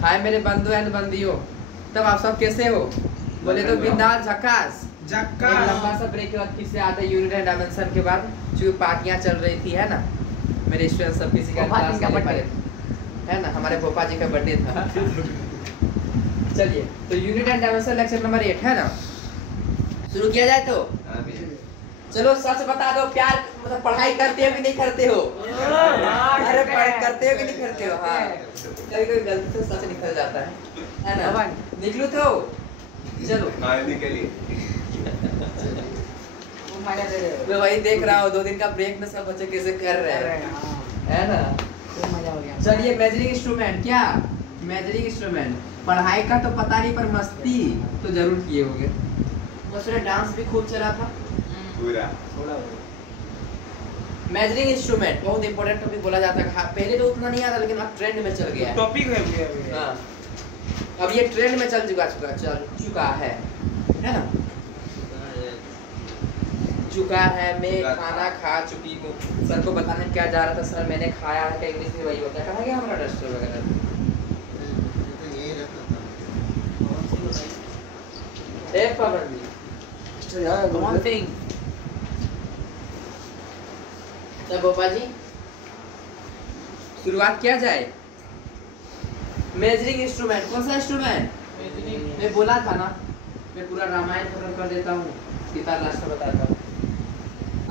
हाय मेरे बंधु एंड बंदियों, तब आप सब कैसे हो? बोले तो बिंदास झक्कास। एक लंबा सा ब्रेक के बाद फिर से आता है यूनिट एंड डायमेंशन के बाद, क्योंकि पार्टियां चल रही थी, है ना। मेरे स्टूडेंट सब किसी का क्लास का बर्थडे है ना, हमारे भोपा जी का बर्थडे था। चलिए, तो unit and dimension lecture number 8 है ना, शुरू किया जाए तो। चलो सच बता दो, प्यार मतलब पढ़ाई करते हो कि नहीं करते हो? अरे करते हो कि नहीं करते हो? हाँ, कभी कभी गलती से सच निकल जाता है ना। निकलू तो चलो मैं वही देख रहा हूँ, 2 दिन का ब्रेक में सब बच्चे कैसे कर रहे हैं, है ना। मजा हो गया। चलिए, मेजरिंग इंस्ट्रूमेंट, क्या मेजरिंग इंस्ट्रूमेंट, पढ़ाई का तो पता नहीं पर मस्ती तो जरूर किए होंगे। दूसरे डांस भी खूब चला था पूरा। मेजरिंग इंस्ट्रूमेंट बहुत इंपॉर्टेंट टॉपिक बोला जाता है। पहले तो उतना नहीं आता, लेकिन अब ट्रेंड में चल गया है। टॉपिक है हाँ, अब ये ट्रेंड में चल चुका है ना। चुका है, मैं खाना खा चुकी हूँ। सर को बताने क्या जा रहा था, सर मैंने खाया है, क्या इंग्लिश में वही होता है, कहा गया हमारा डस्टर वगैरह। तब गोपा जी शुरुआत किया जाए। मेजरिंग इंस्ट्रूमेंट, कौन सा इंस्ट्रूमेंट? मैं बोला था ना, मैं पूरा रामायण खत्म कर देता हूँ, सीता लास्ट में बताता हूँ।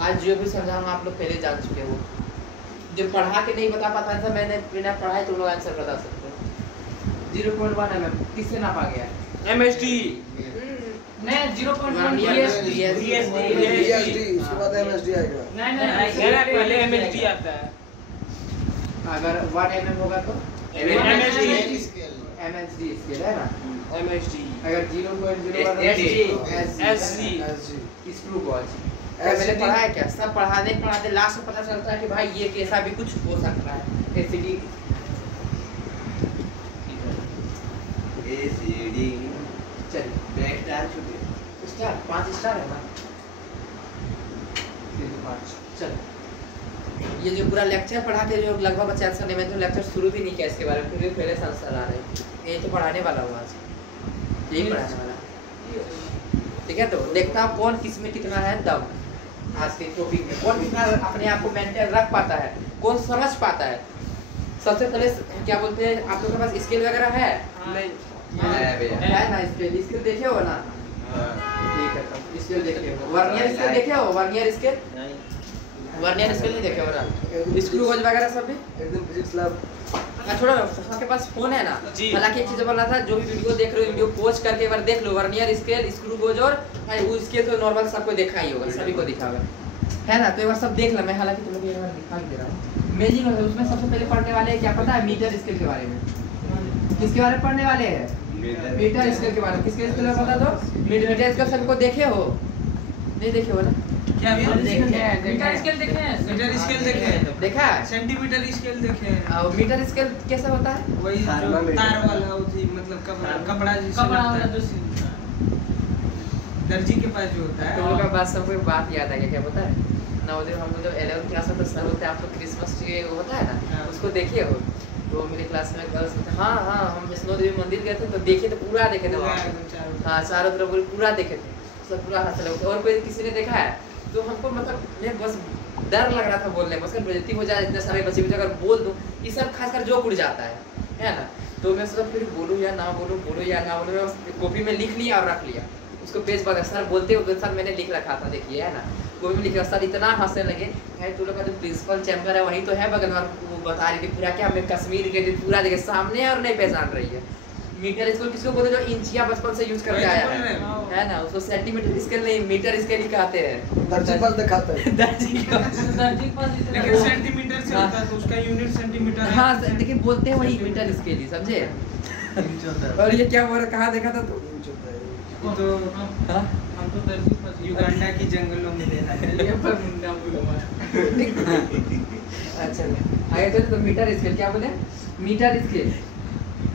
आज जो भी समझाऊंगा आप लोग पहले जान चुके हो। जो पढ़ा के नहीं बता पाता था, मैंने बिना पढ़ाए तुम लोग आंसर बता सकते हो। 0.1 mm किससे नापा गया है? MSD नहीं 0.1 DSD, उसके बाद MSD आएगा। नहीं पहले MSD आता है। अगर 1 mm होगा तो MSD स्केल है ना। MSD अगर 0.01 SC स्क्रू गॉज। मैंने पढ़ा है क्या? सब पढ़ाते लास्ट में पता चलता है कि भाई ये कैसा भी कुछ हो सकता है। ACD चलिए स्टार 5 स्टार है ना। चलो, ये जो पूरा लेक्चर पढ़ा के जो लगभग बच्चे आंसर नहीं, मैं तो लेक्चर शुरू भी नहीं किया इसके बारे में, फिर भी पहले से आंसर आ रहे हैं। ये तो पढ़ाने वाला हुआ आज, यही पढ़ाने वाला। ठीक है, तो देखता हूँ कौन किस में कितना है दम। आज के टॉपिक में कौन कितना अपने आप को मेंटेन रख पाता है, कौन समझ पाता है। सबसे पहले क्या बोलते हैं, आप लोगों के पास स्केल वगैरह है? है ना, स्केल देखे हो ना? ठीक है, तो स्केल देखे हो। वर्नियर स्केल देखे हो? वर्नियर स्केल नहीं देखे हो ना? स्क्रू गॉज वगैरह सब भी एकदम फिजिक्स लैब। छोड़ो, सबके पास फोन है ना। हालांकि एक चीज बोलना था, जो भी वीडियो देख रहे हो वीडियो पॉज करके एक बार देख लो। वर्नियर स्केल, स्क्रू गॉज और वो स्केल तो नॉर्मल सबको देखा ही होगा, सभी को दिखा होगा, है ना। तो एक बार सब देख लो। मैं हालांकि तुम लोग एक बार दिखा दे रहा हूँ। मेजिंग उसमें सबसे पहले पढ़ने वाले हैं, क्या पता है? मीटर स्केल के बारे में। किसके बारे में पढ़ने वाले हैं? मीटर स्केल के बारे में। किसके स्केल में पता दो? मीटर स्केल सबको देखे हो? नहीं देखे हो ना? क्या भी मीटर स्केल देखे हैं? मीटर स्केल देखे हैं, देखा है? सेंटीमीटर स्केल देखे हैं। और मीटर स्केल कैसा होता है? वही जो तार वाला होती, मतलब कपड़ा कपड़ा वाला जो दर्जी के पास जो होता है। तुम लोग का बात सबको एक बात याद आ गया, क्या पता है? नवोदय हम लोग जब 11th क्लास में सर होते हैं, आप लोग क्रिसमस ट्री होता है ना, उसको देखे हो? तो मेरे क्लास में गर्ल्स होते हैं। हाँ, हम वैष्णो देवी मंदिर गए थे तो देखे, तो पूरा देखे थे वहाँ। हाँ, चारों तरफ पूरा देखे थे, सब पूरा हाथ लगे थे। और कोई किसी ने देखा है? तो हमको मतलब मैं बस डर लग रहा था बोलने में, उसका बेइज्जती हो जाए, इतने सारे बच्चे अगर बोल दूं, ये सब खासकर जो उड़ जाता है ना। तो मैं सोचा फिर बोलूँ या ना बोलूँ, कॉपी में लिख लिया और रख लिया उसको पेज पर। सर बोलते हो सर मैंने लिख रखा था, देखिए, है ना। कॉपी में लिखा। सर इतना हंसने लगे, है तू लोग का जो प्रिंसिपल चैम्बर है वही तो है बगल में। वो बता रही थी पूरा, क्या मैं कश्मीर के पूरा देखे सामने और नहीं पहचान रही है। मीटर स्केल किसको बोलते हैं? जो इंचिया बचपन से यूज करके आया है ना। उसको सेंटीमीटर स्केल नहीं, मीटर स्केल ही कहते हैं। दर्जी पास दिखाते हैं। दर्जी पास लेकिन सेंटीमीटर से होता है तो उसका यूनिट सेंटीमीटर है। हाँ, लेकिन बोलते हैं वही मीटर स्केल ही, समझे? और ये क्या बोल रहा, कहाँ देखा था तू? तो हम तो दर्जी पास युगांडा की जंगलों में देखा है। ये पर मुंडा बोलूंगा। अच्छा, आगे चलो। तो मीटर स्केल क्या बोले? मीटर स्केल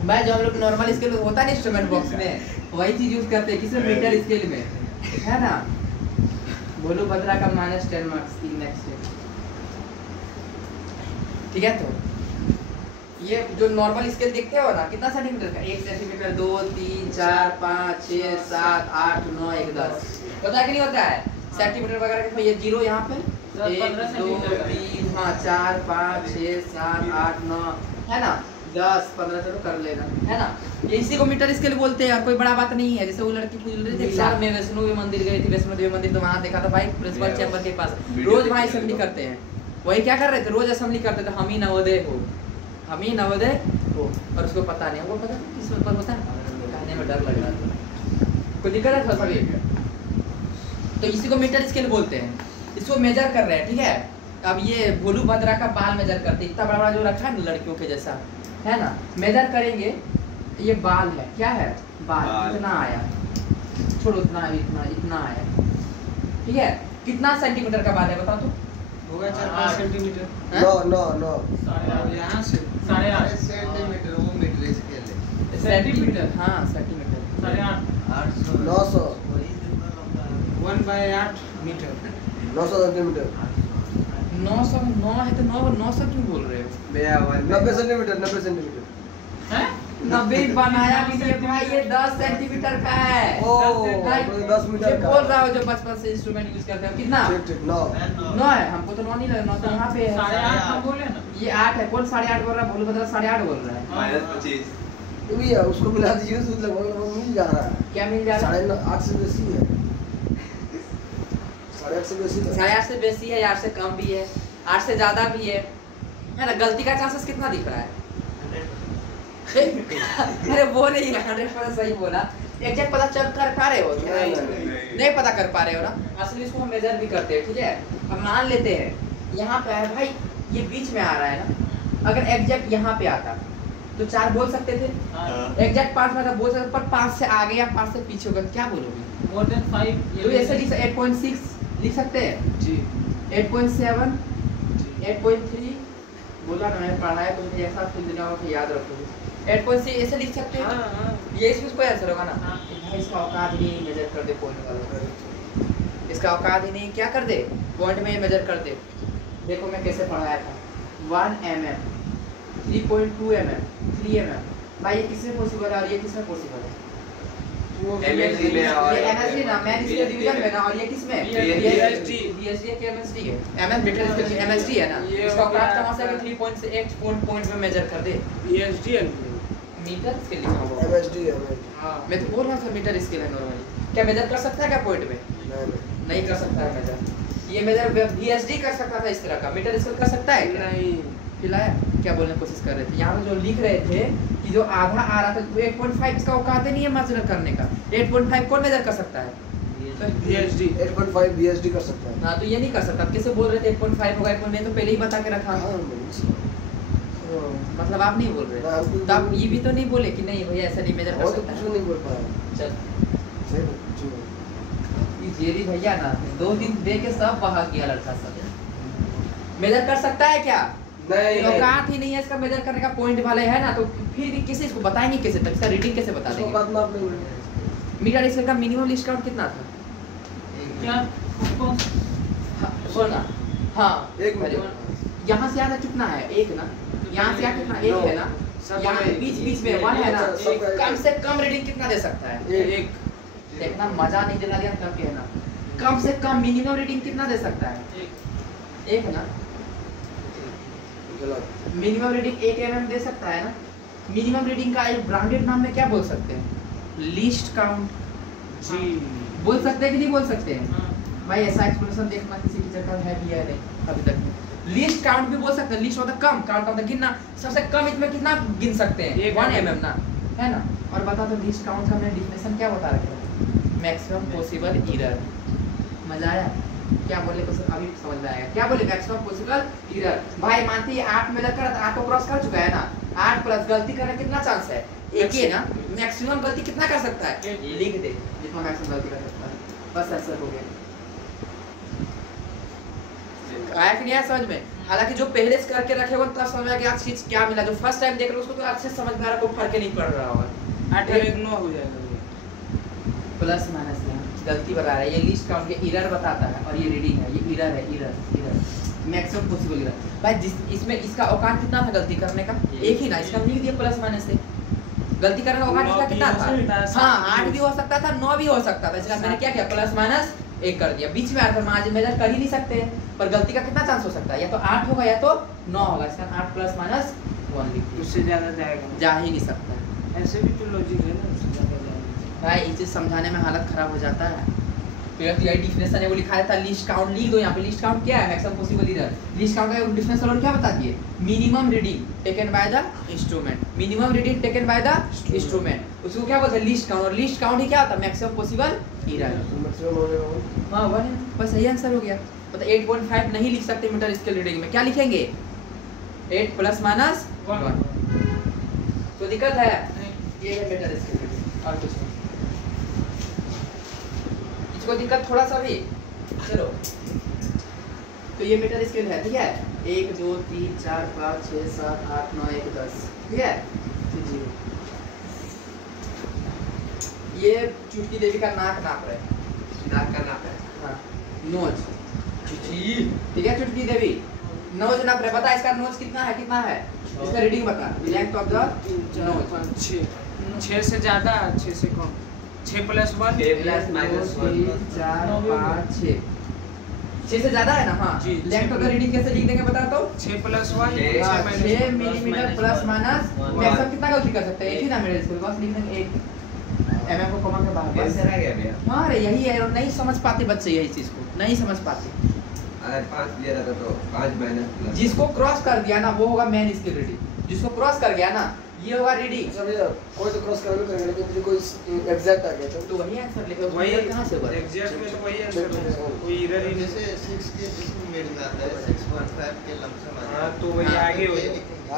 भाई, जो हम लोग नॉर्मल स्केल होता है ना इंस्ट्रूमेंट बॉक्स में, वही चीज यूज करते हैं। किस मीटर स्केल में, है ना। बोलो भद्रा का -10 मार्क्स की नेक्स्ट। ठीक है, तो ये जो नॉर्मल स्केल देखते हो ना, कितना सेंटीमीटर का? 1 सेंटीमीटर, 2, 3, 4, 5, 6, 7, 8, 9, 1, 10 होता है कि नहीं होता है? सेंटीमीटर वगैरह के ये जीरो यहाँ पे 1, 2, 3, हाँ 4, 5, 6, 7, 8, 9 है ना, 10, 15 चलो कर लेना है ना। ये इसी को मीटर स्केल बोलते हैं और कोई बड़ा बात नहीं है। जैसे वो लड़की पूछ रही थी साल में वैष्णो देवी मंदिर गई थी, वैष्णो देवी मंदिर तो वहाँ देखा था भाई प्रिंसिपल चैम्बर के पास रोज वहाँ असेंबली करते हैं। वही क्या कर रहे थे, रोज असेंबली करते थे, हम ही नवोदय हो और उसको पता नहीं, वो पता किस पर होता है, कहने में डर लग रहा था, कोई दिक्कत है थोड़ा सा। तो इसी को मीटर स्केल बोलते हैं, इसको मेजर कर रहे हैं, ठीक है। अब ये भोलू भद्रा का बाल मेजर करते, इतना बड़ा बड़ा जो रखा है ना लड़कियों के जैसा है ना, मेजर करेंगे। ये बाल है, क्या है बाल, इतना आया, छोड़ो इतना इतना आया, ठीक है। कितना सेंटीमीटर का बाल है बताओ तो? होगा 4-5 सेंटीमीटर। No. यहाँ से 8.5 सेंटीमीटर, वो मीटर स्केल है। सेंटीमीटर, हाँ सेंटीमीटर 8.5 900 1/8 मीटर। 900 सेंटीमीटर 909 है तो 900 क्यों बोल रहे हो? 90 सेंटीमीटर हैं? 90 बनाया भी नहीं भाई, ये 10 सेंटीमीटर का है। ओह, भाई, तो 10 मीटर ये का। बोल रहा हो जो बचपन से इंस्ट्रूमेंट यूज करते हैं। कितना? ठीक 9 9 है, हमको तो 9 नहीं लगा, 9 तो यहाँ पे है। 8.5 हम बोले ना। ये 8 है, कौन 8.5 बोल रहा है? भोलू भद्रा 8.5 बोल रहा है। -25 भी है, उसको मिला दीजिए तो लगभग मिल जा रहा है। क्या मिल जा रहा है? 8.5 से बेसी है, 8.5 से बेसी है। 8.5 से बेसी है, 8 से कम भी है, 8 से ज्यादा भी है ना। गलती का चांसेस कितना दिख रहा है? अरे वो नहीं है, 100% सही बोला। एग्जैक्ट पता चल कर पा रहे हो? नहीं पता कर पा रहे हो ना। असली इसको हम मेजर भी करते हैं, ठीक है। अब मान लेते हैं यहाँ पे है भाई, ये बीच में आ रहा है ना, अगर एग्जैक्ट यहाँ पे आता तो 4 बोल सकते थे, एग्जैक्ट 5 में बोल सकते, पर 5 से आगे या 5 से पीछे होगा क्या बोलोगे? मोर देन 5 तो ऐसे लिख 8.6 लिख सकते हैं जी। 8.7 8.3 बोला ना, मैंने पढ़ा है कुछ ऐसा फिर दिनों में याद रखोगे। 8.6 ऐसे लिख सकते हैं। हाँ। ये इसमें कोई आंसर होगा ना। हाँ। भाई इसका औकात ही नहीं, मेजर कर दे पॉइंट वाला, इसका औकात ही नहीं, क्या कर दे पॉइंट में मेजर कर दे। देखो मैं कैसे पढ़ाया था, 1 mm 3.2 mm 3 mm। भाई ये किसमें पॉसिबल है और ये किसमें पॉसिबल है? वो MSD में और ये MSD ना, मैन इसके डिवीजन में ना, और ये किसमें? BSD के MSD है, MS मीटर इसके MSD है ना। ये इसका औकात होगा कहाँ से है कि 3.8 पॉइंट में मेजर कर दे। ESD है। मीटर स्केल लिखा हुआ है। MSD है। हाँ। मैं तो बोल रहा हूँ मीटर स्केल है नॉर्मली। क्या मेजर कर सकता है क्या पॉइंट में? नहीं कर सकता है मेजर। ये मेजर VSD कर सकता था इस तरह का, मीटर स्केल कर सकता है क्या? नहीं। खिलाया क्या बोलने की कोशिश कर रहे थे? यहाँ पे जो लिख रहे थे कि जो आधा आ रहा था, 8.5 इसका औकात ही नहीं है मेजर करने का। 8.5 कौन मेजर कर सकता है? BSD 8.5 BSD कर सकता है। हाँ तो ये नहीं कर सकता। कैसे बोल रहे थे 8.5 होगा? 8.5 तो पहले ही बता के रखा। हाँ, मतलब आप नहीं बोल रहे, तो आप ये भी तो नहीं बोले कि नहीं भैया ऐसा नहीं मेजर कर और तो सकता कुछ है। नहीं बोल पाया। चल सही बात, कुछ नहीं। ये जेरी भैया ना 2 दिन दे के सब बहा गया लड़का सब। मेजर कर सकता है क्या? नहीं औकात ही नहीं है इसका मेजर करने का। पॉइंट वाले है ना, तो फिर भी किसी इसको बताएंगे कैसे? तब इसका रीडिंग कैसे बता तो देंगे? बात में आप नहीं बोल। मीटर स्केल का मिनिमम लिस्ट काउंट कितना था? क्या कौन सुना हाँ, एक मिनट। यहाँ से आधा कितना है? 1 ना। यहाँ से आधा कितना? 1 है ना। यहाँ बीच में 1 है ना। कम से कम रीडिंग कितना दे सकता है? एक। देखना मजा नहीं दिला दिया तब कहना। कम से कम मिनिमम रीडिंग कितना दे सकता है? 1 ना। मिनिमम रीडिंग 1 mm दे सकता है ना। मिनिमम रीडिंग का एक ब्रांडेड नाम में क्या बोल सकते हैं? लिस्ट काउंट जी। बोल सकते हैं कि नहीं बोल सकते हैं? हाँ। भाई ऐसा एक्सप्लेनेशन देखना किसी टीचर का है भी या नहीं अभी तक में। लिस्ट काउंट भी बोल सकते हैं। लिस्ट मतलब कम, काउंट मतलब गिनना। सबसे कम इसमें कितना गिन सकते हैं? 1 mm ना, है ना। और बता दो लिस्ट काउंट का मैंने डिफिनेशन क्या बता रखा है? Maximum possible error. मजा आया? क्या बोले कुछ अभी समझ में आएगा। क्या बोले? Maximum possible error. भाई मानते हैं 8 मेजर कर 8 को क्रॉस कर चुका है ना। 8 प्लस गलती करने कितना चांस है? 1 ही है ना। मैक्सिमम गलती कितना कर सकता है? लिख दे जितना मैक्सिमम गलती कर सकता है। बस ऐसा हो गया। आया कि नहीं आया समझ में? हालांकि जो पहले से करके रखे हो तब समझ में आया कि चीज क्या मिला। जो फर्स्ट टाइम देख रहे हो उसको तो अच्छे से समझ में आ रहा, कोई फर्क नहीं पड़ रहा होगा। 8 और 1 9 हो जाएगा। प्लस माइनस में गलती बता रहा है। ये लिस्ट काउंट के एरर बताता है और ये रीडिंग है। ये एरर है, एरर मैक्सिमम पॉसिबल एरर। भाई इसमें इसका औकात कितना था गलती करने का? एक ही ना, इसका हम लिख दिया प्लस माइनस से। गलती करने का औकात इसका कितना था? हाँ 8 भी हो सकता था, 9 भी हो सकता था। इसका मैंने क्या किया, प्लस माइनस 1 कर दिया। बीच में आकर आज मेजर कर ही नहीं सकते, पर गलती का कितना चांस हो सकता है? या तो 8 होगा या तो 9 होगा। इसका 8 प्लस माइनस 1 लिख दिया। उससे ज्यादा जाएगा, जा ही नहीं सकता। ऐसे भी तो लॉजिक है ना, उससे ज्यादा जाएगा। भाई ये चीज समझाने में हालत खराब हो जाता है। फिर तो यही डिफिनेशन है, वो लिखा था लिस्ट काउंट। लिख दो यहाँ पे, लिस्ट काउंट क्या है? Maximum possible error. List count का डिफिनेशन और क्या बताती है? Minimum reading taken by the instrument. Minimum reading taken by the instrument, उसको क्या बोलते हैं? List count. और लिस्ट काउंट ही क्या होता है? Maximum possible error. मैक्सिमम हो गया। हां 1 बस सही आंसर हो गया। मतलब 8.5 नहीं लिख सकते मीटर स्केल रीडिंग में, क्या लिखेंगे? 8 प्लस माइनस 1। तो दिक्कत है, ये है मीटर स्केल रीडिंग और कुछ नहीं। इसको दिक्कत थोड़ा सा भी, चलो तो ये मीटर स्केल है, ठीक है? 1 2 3 4 5 6 7 8 9 1 10, ठीक है? जी ये चुटकी देवी का नाक नाप रहे हैं, नाक का नाप है। हाँ नोज, ठीक है? चुटकी देवी नोज नाप रहे, बता इसका नोज कितना है? कितना है इसका रीडिंग बता, लेंथ ऑफ द नोज। 6 से ज्यादा, 6 से कम। 6 प्लस 1 प्लस माइनस 1 4 5 6 6 से ज्यादा है ना? हाँ जी। लेंथ ऑफ द रीडिंग कैसे लिख देंगे बता तो? 6 plus 1 6 millimetre plus minus. Maximum कितना गलती कर सकते हैं? एक ही ना मेरे स्कूल बस लिख देंगे 1 एमएम को कॉमन के बाहर। कैसे रह गया भैया? हाँ रे यही है, और नहीं समझ पाते बच्चे यही चीज को, नहीं समझ पाते। अगर 5 दिया रहता तो 5 माइनस प्लस। जिसको क्रॉस कर दिया ना वो होगा मेन स्केल रीडिंग। जिसको क्रॉस कर गया ना ये होगा रीडिंग। अच्छा भैया कोई तो क्रॉस कर करेंगे, लेकिन फिर कोई एग्जैक्ट आ गया तो वही आंसर लिखो, वही कहां से होगा? एग्जैक्ट में तो वही आंसर है, कोई एरर ही नहीं। जैसे 6 के जिसमें मिड में आता है 6.5 के लमसम आता है। हाँ, तो वही आगे हो हो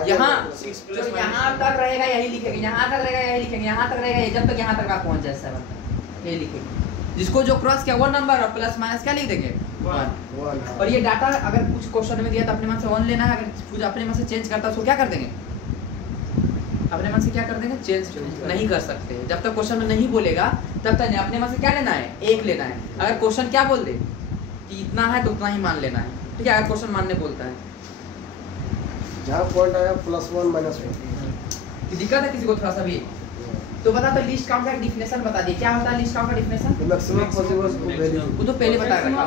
यहाँ 6 जो प्लस यहाँ तक रहेगा यही लिखेंगे, यहाँ तक रहेगा यही लिखेंगे, यहाँ तक रहेगा जब तक यहाँ तक आप पहुँच जाए 7 तक यही लिखेंगे। जिसको जो क्रॉस किया वो नंबर और प्लस माइनस क्या लिख देंगे? 1। और ये डाटा अगर कुछ क्वेश्चन में दिया तो अपने मन से 1 लेना है, अगर कुछ अपने मन से चेंज करता है उसको क्या कर देंगे? अपने मन से क्या कर देंगे? चेंज नहीं कर सकते। जब तक क्वेश्चन में नहीं बोलेगा तब तक नहीं, अपने मन से क्या लेना है? 1 लेना है। अगर क्वेश्चन क्या बोल दे कि इतना है तो उतना ही मान लेना है, ठीक है? अगर क्वेश्चन मानने बोलता है, जहाँ पॉइंट आया +1 -1 कि दिक्कत है किसी को थोड़ा सा भी तो बता। तो लिस्ट काउंट का डिफिनेशन बता दिए, क्या होता है लिस्ट काउंट का डिफिनेशन? Maximum possible value. वो तो पहले बता रखा।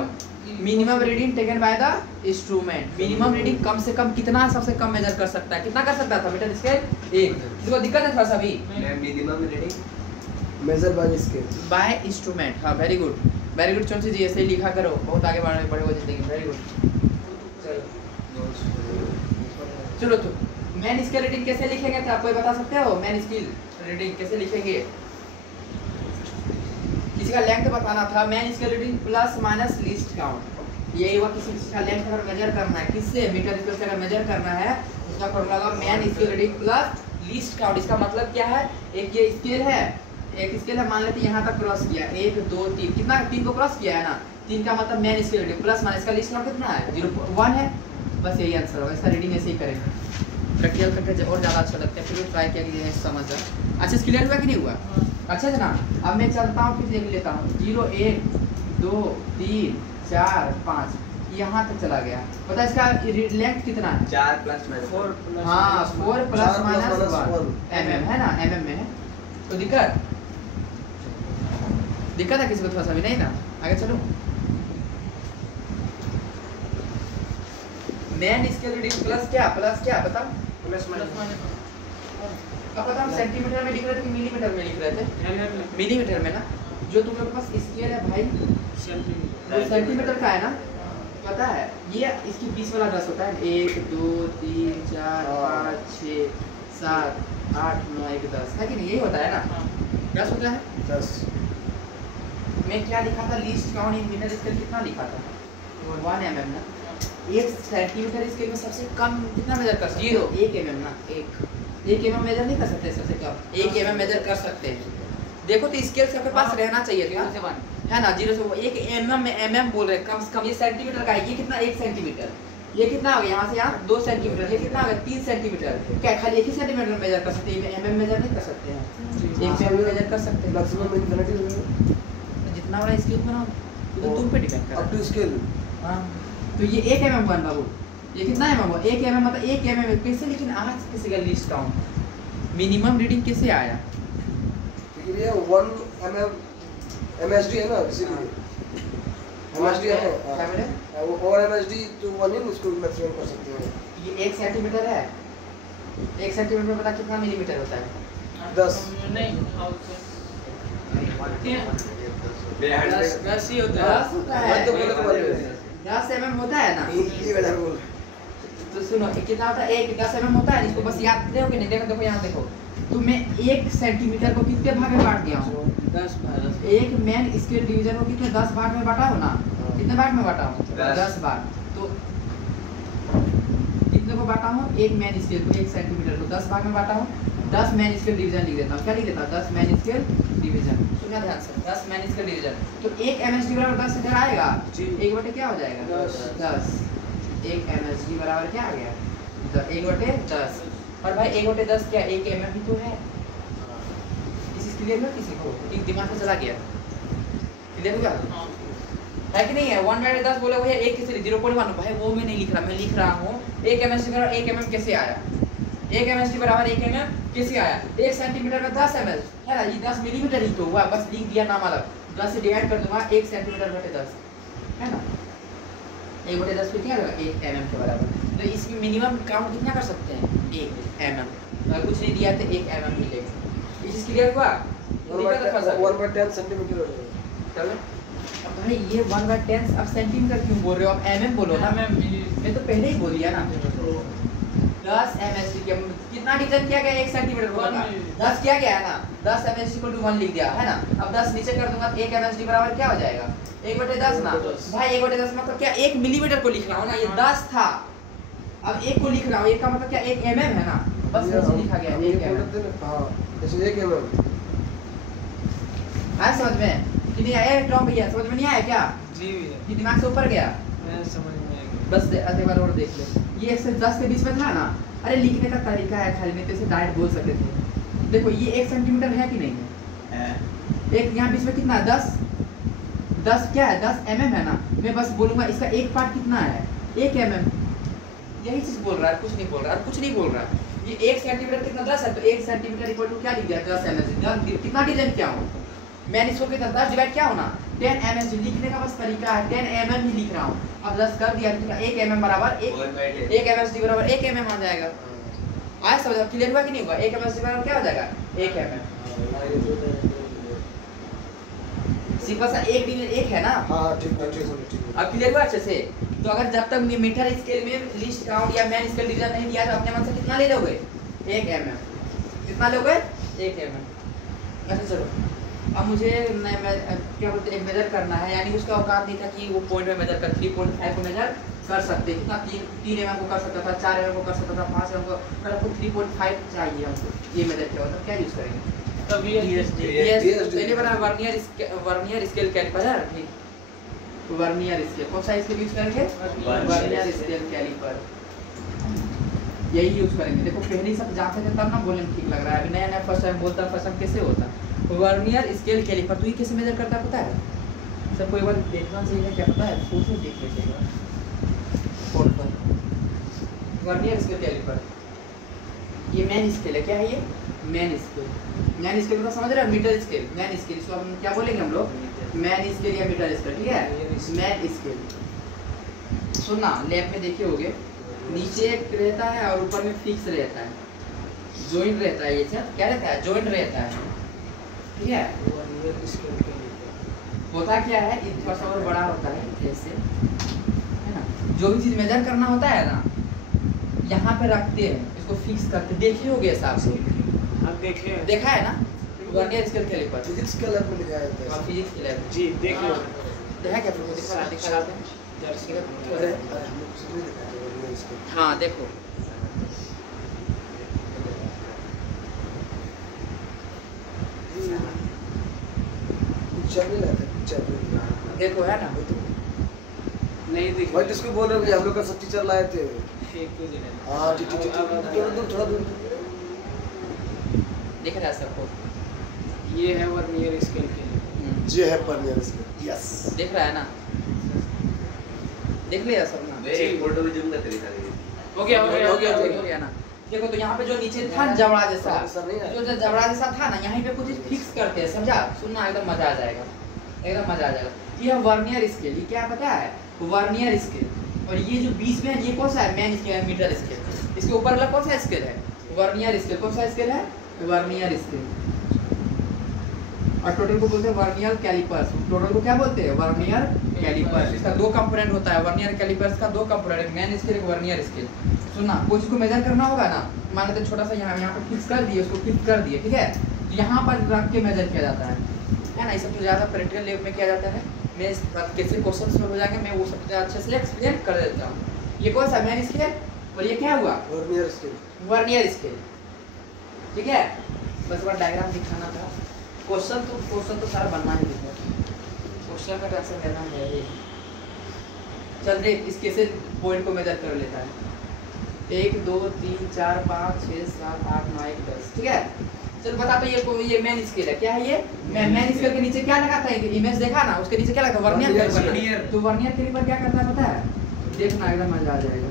Minimum reading taken by the instrument. Minimum reading कम से कम कितना सबसे कम मेजर कर सकता है? कितना कर सकता था मीटर स्केल? 1। किसी दिक्कत है थोड़ा सा भी? Minimum reading measure by scale bye instrument. हाँ वेरी गुड वेरी गुड चौंसी जी, ऐसे ही लिखा करो, बहुत आगे बढ़े हो जिंदगी। Very good. चलो तो मैन स्केल रीडिंग कैसे लिखेंगे तो आप कोई बता सकते हो? मैन स्केल रीडिंग कैसे लिखेंगे? किसी का लेंथ बताना था, main scale reading plus minus list count. यही हुआ, किसी का लेंथ अगर मेजर करना है किससे? मीटर स्केल से अगर मेजर करना है उसका फॉर्मूला होगा main scale reading plus list count. इसका मतलब क्या है? एक ये स्केल है, एक स्केल है, मान लेते यहाँ तक क्रॉस किया 1 2 3, कितना 3 को क्रॉस किया है ना, 3 का मतलब main scale reading plus minus का लिस्ट काउंट कितना है? 0.1 है। बस यही आंसर होगा। इसका रीडिंग ऐसे ही करेंगे, प्रैक्टिकल करके और ज़्यादा अच्छा लगता है, फिर ट्राई किया कि समझ जाए। अच्छा क्लियर हुआ कि नहीं हुआ? अच्छा जना, अब मैं चलता हूँ फिर देख लेता हूँ। 0 1 2 3 4 5 यहाँ तक चला गया। पता है इसका लेंथ कितना है? 4 प्लस माइनस 4 हाँ 4 प्लस माइनस 1 mm है ना, mm में है। तो दिक्कत है किसी को थोड़ा सा भी? नहीं ना, आगे चलो। मैन स्केल रीडिंग प्लस क्या बताओ? Plus minus. अब पता हम सेंटीमीटर में लिख रहे थे कि मिलीमीटर में लिख रहे थे? मिलीमीटर में ना। जो तुम लोग के पास स्केल है भाई वो सेंटीमीटर का है ना, पता है? ये इसकी 20 वाला 10 होता है। 1 2 3 4 5 6 7 8 9 1 10 है कि नहीं? यही होता है ना, 10 होता है। 10 मैं क्या लिखा था? Least count in metre scale कितना लिखा था? 1 mm ना। 1 सेंटीमीटर स्केल में सबसे कम कितना मेजर कर सकते हैं? 1 mm ना। 1 mm मेजर नहीं कर सकते सबसे कम, 1 mm मेजर कर सकते हैं। देखो तो स्केल सबके पास रहना चाहिए था, है ना? 0 से 1 mm में mm बोल रहे हैं, कम से कम। ये सेंटीमीटर का है, ये कितना? 1 सेंटीमीटर। ये कितना हो गया? यहाँ से यहाँ 2 सेंटीमीटर। ये कितना हो गया? 3 सेंटीमीटर। क्या खाली 1 ही सेंटीमीटर में मेजर कर सकते हैं? mm मेजर नहीं कर सकते हैं, 1 mm मेजर कर सकते हैं। मैक्सिमम इन्फिनिटी जितना बड़ा स्केल बनाओ तो तुम पे डिपेंड अप करता टू स्केल। है। हाँ तो ये 1 mm बन बाबू, ये कितना mm हुआ? 1 mm मतलब 1 mm कैसे, लेकिन आज किसी का लीस्ट काउंट मिनिमम रीडिंग कैसे आया? क्योंकि ये 1 mm MSD है ना, इसीलिए MSD है क्या बोले? और MSD तो 1 ही इसको मैक्सिमम कर सकते हैं। ये 1 सेंटीमीटर है। 1 सेंटीमीटर में पता कितना मिलीमीटर होता है? 10 नहीं हाउस 10 ही होता है। 10 होता है। मैं तो बोला तो 10 mm होता है ना? ये गलत बोल। तो सुनो, कितना होता है? 10 mm होता है। इसको बस याद रखोगे नहीं? देखो देखो यहाँ देखो, तो मैं 1 सेंटीमीटर को कितने भाग में बांट दिया हूँ? 10 भाग। एक मैन स्केल डिवीजन को कितने 10 भाग में बांटा हो ना? कितने भाग में बांटा हूँ? 10 भाग। तो कितने को बांटा हूँ? एक मैन स्केल को, 1 सेंटीमीटर को 10 भाग में बांटा हूँ। 10 मैन स्केल डिवीजन लिख देता हूँ। क्या लिख देता हूँ? 10 मैन स्केल डिवीजन। सुनिए ध्यान से, 10 मैन स्केल डिवीजन। तो 1 MSD बराबर 10 इधर आएगा, जी। 1 बटे क्या हो जाएगा? 10। 1 MSD बराबर क्या आ गया? 1 बटे 10। और भाई 1 बटे 10 क्या 1 mm ही तो है। किसी क्लियर है? किसी को एक दिमाग में चला गया? क्लियर हो गया है कि नहीं है? 1 बटे 10 बोले भैया 1 किसे 0.1 भाई वो मैं नहीं लिख रहा, मैं लिख रहा हूँ 1 MSD बराबर 1 mm कैसे आया? 1 MSD बराबर 1 mm कैसे आया? 1 सेंटीमीटर में 10 ml है ना, ये 10 मिलीमीटर ही तो हुआ, बस लिख दिया नाम अलग। 10 से डिवाइड कर दूंगा 1 सेंटीमीटर बटे 10 है ना, 1 बटे 10 पे क्या होगा? 1 mm के बराबर। तो इसमें मिनिमम काउंट कितना कर सकते हैं? 1 mm। अगर कुछ नहीं दिया तो 1 mm मिलेगा। ये चीज क्लियर हुआ? 1/10 सेंटीमीटर हो जाएगा। चलो अब भाई ये 1/10 अब सेंटीमीटर क्यों बोल रहे हो? अब mm बोलो ना। मैं तो पहले ही बोल दिया ना। 10 MSD के कितना डिवीजन किया गया? 1 सेंटीमीटर को 10 किया गया है ना, 10 MSD को 1 लिख दिया है ना। अब 10 नीचे कर दूंगा तो 1 MSD बराबर क्या हो जाएगा? 1 बटे 10 ना भाई। 1 बटे 10 मतलब क्या 1 मिलीमीटर को लिख रहा हूँ ना, ये 10 था, अब 1 को लिख रहा हूँ, 1 का मतलब क्या 1 mm है ना, बस ऐसे लिखा गया है 1 mm। हां जैसे 1 mm आया समझ में कि नहीं आया? टॉम भैया समझ में नहीं आया क्या? जी भैया, कि दिमाग से ऊपर गया? मैं समझ में आ गया। बस एक बार और देख ले। ये सिर्फ 10 के बीच में था ना, अरे लिखने का तरीका है खाली, में तो इसे डायरेक्ट बोल सकते थे। देखो ये 1 सेंटीमीटर है कि नहीं है? एक यहाँ बीच में कितना है? 10 क्या है? 10 mm है ना। मैं बस बोलूंगा इसका एक पार्ट कितना है? 1 mm। यही चीज बोल रहा है, कुछ नहीं बोल रहा है, कुछ नहीं बोल रहा है। ये 1 सेंटीमीटर कितना 10 है, तो 1 सेंटीमीटर इक्वल टू क्या लिख दिया? 10 MSD। कितना डिवीजन क्या हो? मैंने इसको कितना 10 डिवाइड क्या होना? 10 MSD। लिखने का बस तरीका है, 10 mm ही लिख रहा हूँ। अब 10 कर दिया तो 1 mm बराबर 1 MSD बराबर 1 mm आ जाएगा। आया समझ? क्लियर हुआ कि नहीं हुआ? 1 MSD बराबर क्या हो जाएगा? 1 mm। सिर्फ बस 1 डिवीजन 1 है ना। हां ठीक है, ठीक है। अब क्लियर हुआ अच्छे से? तो अगर जब तक मीटर स्केल में लिस्ट काउंट या मैन स्केल डिवीजन नहीं दिया तो अपने मन से कितना ले लोगे? 1 mm। कितना लोगे? 1 mm। अच्छा चलो अब मुझे क्या बोलते हैं मेजर करना है, यानी उसका औकात नहीं था कि वो पॉइंट में मेजर कर 3.5 को मेजर कर सकते, कितना 3 mm को कर सकता था, 4 mm को कर सकता था, 5 mm को, अगर आपको 3.5 चाहिए हमको ये मेजर क्या होता है, क्या यूज करेंगे? तब पहले बार वर्नियर स्केल कैलिपर है, ठीक वर्नियर स्केल कौन सा स्केल यूज करेंगे? वर्नियर स्केल कैलिपर यही यूज करेंगे। देखो पहले सब जानते थे तब ना बोलने में ठीक लग रहा है, अभी नया नया फर्स्ट टाइम बोलता है, फर्स्ट टाइम कैसे होता? वर्नियर स्केल कैलिपर तो ये कैसे मेजर करता है पता है? सबको एक बार देखना चाहिए, क्या पता है? फोटो देख लेते हैं फोन पर। वर्नियर स्केल कैलिपर ये मैन स्केल है, क्या है ये? Main scale. मैन स्केल मतलब समझ रहे हो? Metre scale, main scale. इसको हम क्या बोलेंगे हम लोग? मैन स्केल या मीटर स्केल, ठीक है? Main scale. सुनना लैब में देखे होगे, नीचे एक रहता है और ऊपर में फिक्स रहता है, जॉइंट रहता है। ये सब क्या रहता है? जॉइंट रहता है, ठीक है? होता क्या है, थोड़ा सा और बड़ा होता है ऐसे, है ना? जो भी चीज मेजर करना होता है ना, यहाँ पे रखते हैं, इसको फिक्स करते। देखे होगे साहब से, आप देखे हैं? देखा है ना? वर्नियर स्केल कैलिपर फिजिक्स के लैब में लिखा जाता है। फिजिक्स के लैब जी देखे। देखा क्या? दिखा अरे हम लोग कुछ नहीं दिखाया वर्नियर स्केल। हाँ देखो पिक्चर नहीं लाते, पिक्चर देखो है ना? नहीं देखे भाई जिसको बोल रहे हो हम लोग का सब टीचर लाए थे। एक को जने हां ठीक ठीक ठीक, थोड़ा दूर दिख रहा है सबको? ये है वर्नियर स्केल के लिए। ये है वर्नियर स्केल। यस दिख रहा है ना? देख लिया सब ना? फोटो में जूम करके दिखा दीजिए। हो गया ना। देखो तो यहाँ पे जो नीचे था जबड़ा जैसा, जो जबड़ा जैसा था ना, यहाँ पे कुछ फिक्स करते हैं, समझा? सुनना एकदम मजा आ जाएगा, एकदम मजा आ जाएगा। ये वर्नियर स्केल, ये क्या पता है? Vernier scale. और ये जो बीच में है ये कौन सा है? Main scale, metre scale. इसके ऊपर वाला कौन सा स्केल है? Vernier scale. कौन सा स्केल है? Vernier scale. और टोटल को बोलते हैं वर्नियर कैलिपर्स। टोटल को क्या बोलते हैं? Vernier callipers. इसका दो कंपोनेंट होता है, वर्नियर कैलिपर्स का दो कंपोनेंट, एक मेन स्केल, एक वर्नियर स्केल। सुनना, कोई चीज को मेजर करना होगा ना, मान लेते छोटा सा यहाँ पे फिक्स कर दिए, उसको फिक्स कर दिए, ठीक है? यहाँ पर रख के मेजर किया जाता है ना? ये सब तो ज़्यादा प्रैक्टिकल लेवल में किया जाता है। मैं कैसे क्वेश्चन में हो जाएंगे, मैं वो सब अच्छे से एक्सप्लेन कर देता हूँ। ये कौन सा मेन स्केल और ये क्या हुआ? Vernier scale. वर्नियर स्केल, ठीक है? बस बार डायग्राम दिखाना था। क्वेश्चन तो सारा बनना ही है, क्वेश्चन का टेंशन लेना है। चल देख, इस कैसे पॉइंट को मेजर कर लेता है। 1 2 3 4 5 6 7 8 9 1 10, ठीक है? चल बता, तो ये मेन स्केल है। क्या है ये? मेन स्केल के नीचे क्या लगाता है? इमेज देखा ना, उसके नीचे क्या लगा? Vernier calliper. तो वर्नियर कैलिपर क्या करता है पता है? देखना, एकदम मजा आ जाएगा।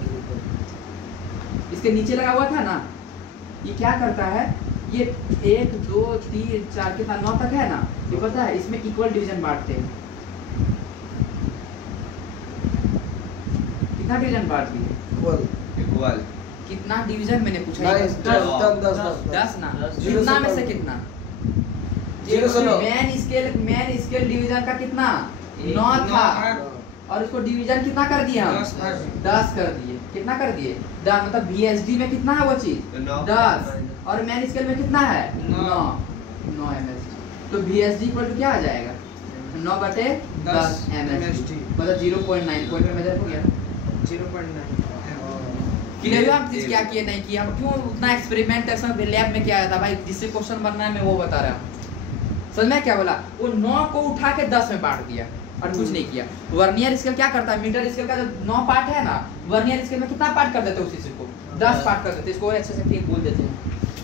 इसके नीचे लगा हुआ था ना, ये क्या करता है? ये 1 2 3 4 कितना 9 तक है ना, ये पता है? इसमें इक्वल डिवीजन बांटते हैं। कितना डिवीजन बांट दिए? इक्वल। कितना डिवीजन मैंने पूछा? 10 ना। कितना में से कितना? 0 से 9। मेन स्केल डिवीजन का कितना? 9 था, और उसको डिवीजन कितना कर दिया हम? 10 कर दिए। कितना कर दिए? 10। मतलब VSD में कितना है वो चीज? 10। और मेन स्केल में कितना है? 9 MSD। तो VSD इक्वल टू क्या आ जाएगा? 9/10 MSD, मतलब 0.9 पॉइंट में मेजर हो गया। 0.9। क्लियर हुआ? आप क्या किए नहीं किया, हम क्यों उतना एक्सपेरिमेंट ऐसा लैब में किया था भाई? जिससे क्वेश्चन बनना है मैं वो बता रहा हूँ। समझ में क्या बोला? वो 9 को उठा के 10 में बांट दिया और कुछ नहीं किया। वर्नियर स्केल क्या करता है? मीटर स्केल का जो 9 पार्ट है ना, वर्नियर स्केल में कितना पार्ट कर देते हैं? उसी चीज को 10 पार्ट कर देते हैं। इसको अच्छे से ठीक बोल देते हैं।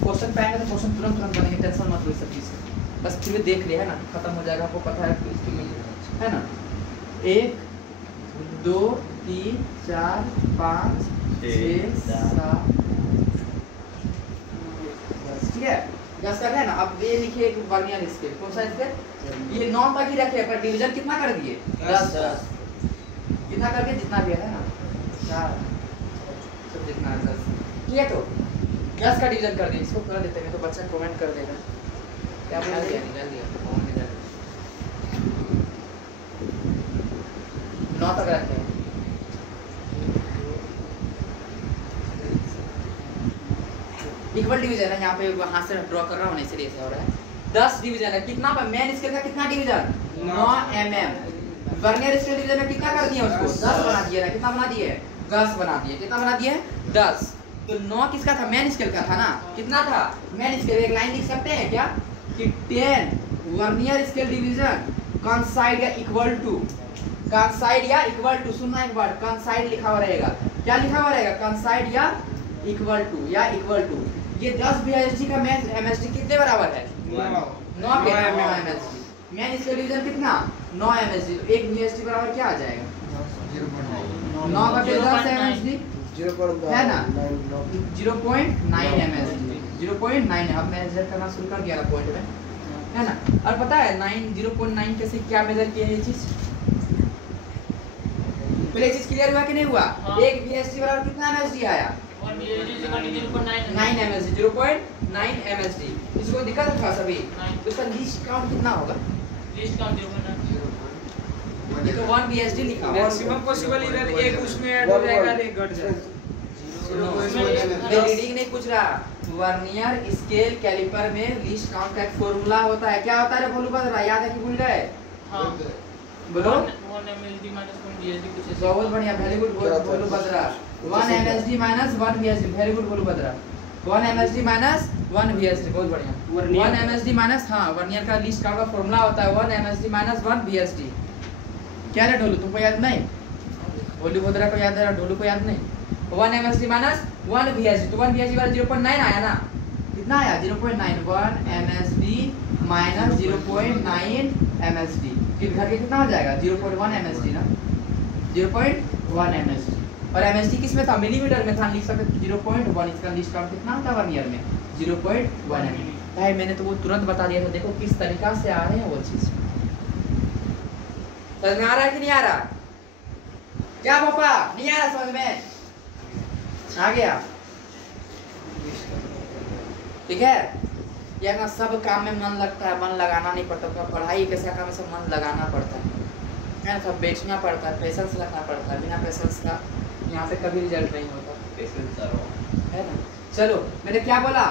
क्वेश्चन पे आएगा तो क्वेश्चन तुरंत बनेंगे, टेंशन मत लो इस सब चीज से। बस फिर देख लिया है ना, खत्म हो जाएगा, आपको पता है है ना? 1 2 3 4 5 6 7 ठीक है? 10 तक है ना। अब ये लिखिए वर्नियर स्केल। कौन सा स्केल? ये 9 तक ही रखे, पर डिवीजन कितना कर दिए? 10। कितना कर दिए? जितना भी है ना, 4 सब जितना है 10, ठीक है? तो 10 का डिवीजन कर दिए। इसको कर देते हैं तो बच्चा कमेंट कर देगा। क्या बोल दिया? निकाल दिया कौन निकाल 9 तक रखे हैं। इक्वल डिवीजन है, यहाँ पे हाथ से ड्रॉ कर रहा हूँ, इसलिए ऐसा हो रहा है। 10 डिवीजन है। कितना पर मेन स्केल का कितना division? 9 mm। Vernier scale division में कितना कर दिया उसको? 10 बना दिया ना। कितना बना दिए? 10 बना दिए। कितना बना दिए? 10। तो 9 किसका था? मेन स्केल का था ना। कितना था? Main scale. एक लाइन लिख सकते हैं क्या कि 10 वर्नियर स्केल डिवीजन कंसाइड या इक्वल टू, कंसाइड या इक्वल टू, सुनना एक बार, कंसाइड लिखा हुआ रहेगा। क्या लिखा हुआ रहेगा? कंसाइड या इक्वल टू, या इक्वल टू। ये 10 VSD का MSD कितने बराबर है? 9 के MSD। मेन स्केल डिवीजन कितना? 9 MSD। तो 1 VSD बराबर क्या आ जाएगा? 9/10 MSD है ना, 0.9 MSD। 0.9 अब मेजर करना शुरू कर दिया ना पॉइंट में, है ना? और पता है 0.9 कैसे क्या मेजर किया है ये चीज? पहले चीज क्लियर हुआ कि नहीं हुआ? हाँ। एक VSD बराबर कितना MSD आया? 9 MSD। 0.9 MSD। इसको दिक्कत था सभी। उसका लीस्ट काउंट कितना होगा? List count 0.9। ये तो 1 VSD लिखा हुआ है। मैक्सिमम पॉसिबल इधर एक उसमें ऐड हो जाएगा, एक घट जाएगा। मैं रीडिंग नहीं पूछ रहा। वर्नियर स्केल कैलिपर में लीस्ट काउंट का एक फॉर्मूला होता है। क्या होता है रे भोलू बदरा? याद है कि भूल गए? हाँ। बोलो। 1 MSD minus 1 VSD कुछ ऐसे। बहुत बढ़िया, very good Bholu Badra. 1 MSD minus 1 VSD, very good Bholu Badra. 1 MSD minus 1 VSD, बहुत बढ़िया। 1 MSD minus, हाँ, वर्नियर का लीस्ट काउंट का फॉर्मूला होता है 1 MSD minus 1 VSD। क्या रे ढोलू, तुमको याद नहीं? भोलू बदरा को याद है, ढोलू को याद नहीं? 1 MSD minus 1 VSD। तो 1 VSD वाला 0.9 आया ना? कितना आया? 0.9। 1 MSD minus 0.9 MSD। फिर घर के कितना हो जाएगा? 0.1 MSD ना, 0.1 1 msd। और msd किस में था? मिलीमीटर में था, लिख सकते 0.1। इसका लीस्ट काउंट कितना होता है वर्नियर में? 0.1 mm। भाई मैंने तो वो तुरंत बता दिया था, देखो किस तरीका से आ रहे हैं वो चीज। समझ में आ रहा है कि नहीं आ रहा? क्या पापा नहीं आ रहा समझ में? आ गया? ठीक है। ये ना सब काम में मन लगता है, मन लगाना नहीं पड़ता। तो पढ़ाई कैसा काम है, सब मन लगाना पड़ता है ना, सब बेचना पड़ता है, पेशेंस रखना पड़ता है। बिना पेशेंस का यहाँ पे कभी रिजल्ट नहीं होता, पेशेंस है ना। चलो मैंने क्या बोला,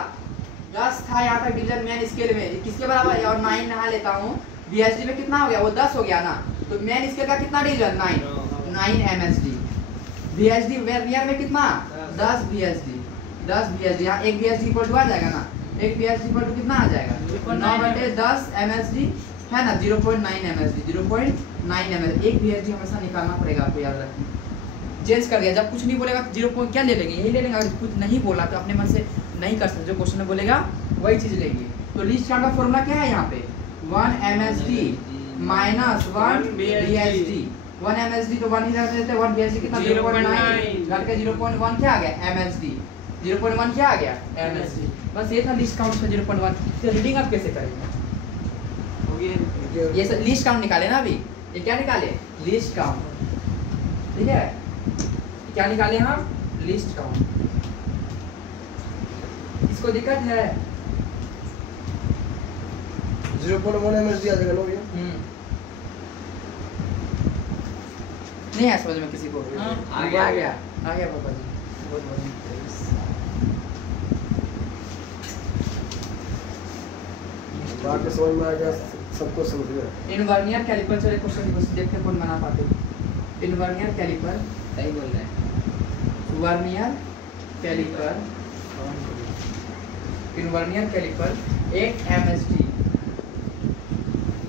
10 था यहाँ तक डिवीजन मेन स्केल में, किसके बराबर है? और 9 नहा लेता हूँ। बीएसडी में कितना हो गया? वो 10 हो गया ना, तो मेन स्केल का कितना डिवीजन? 9 एमएसडी। बीएसडी वर्नियर में कितना? 10 बीएसडी। 10 बीएसडी, यहाँ एक बीएसडी इक्वल टू आ जाएगा ना, एक बीएसडी इक्वल टू कितना आ जाएगा? 9/10 एमएसडी है ना, 0.9 एमएसडी। 0.9 एमएसडी। एक बीएसडी हमेशा निकालना पड़ेगा आपको, याद रखना। चेंज कर दिया, जब कुछ नहीं बोलेगा तो 0 क्या ले लेंगे? यही ले लेंगे। अगर कुछ नहीं बोला तो अपने मन से नहीं कर सकते, जो क्वेश्चन में बोलेगा वही चीज लेंगे। तो लीस्ट काउंट का फॉर्मूला क्या है यहाँ पे? 1 एमएसडी माइनस 1 बीएसडी। 1 एमएसडी तो 1 ही रख देते हैं, 1 बीएसडी कितना? 0.9 घट के 0.1 क्या आ गया? एमएसडी। 0.1 क्या आ गया? एमएसडी। बस ये था लीस्ट काउंट से 0.1। तो रीडिंग आप कैसे करेंगे? ये सब लीस्ट काउंट निकाले ना अभी। ये क्या निकाले? Least count. ठीक है, क्या निकाले हम? List count. इसको दिक्कत है? 0.1 एमएसडी आ जाएगा ना भैया? नहीं है समझ में किसी को? हाँ, आ गया पापा जी, बहुत बढ़िया। बात समझ में आ गया, सबको समझ गया। इन वर्नियर कैलिपर, चलिए क्वेश्चन देखते हैं कौन बना पाते। इन वर्नियर कैलिपर, सही बोल रहे हैं, vernier calliper, in vernier calliper 8 MSD.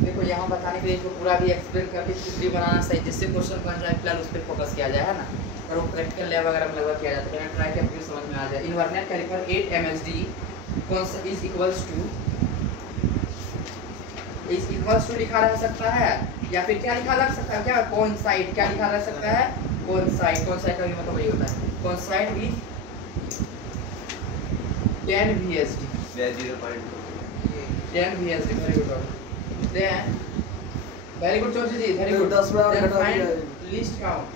देखो यहाँ बताने के लिए इसको पूरा भी एक्सप्लेन करके चित्र बनाना सही, जिससे क्वेश्चन बन जाए, फिलहाल उस पर फोकस किया जाए, है ना। और वो प्रैक्टिकल लैब वगैरह में लगभग किया जाता है, ट्राई किया फिर समझ में आ जाए। In vernier calliper 8 MSD is equals to लिखा रह सकता है, या फिर क्या लिखा रह सकता है? क्या कोइंसाइड, क्या लिखा रह सकता है? कोइंसाइड। कोइंसाइड का भी मतलब वही होता है, coincide with 10 VSD। 10 VSD, very good. Then very good Chaudhary ji, very good. 10 में और घटा दिया है। Least count.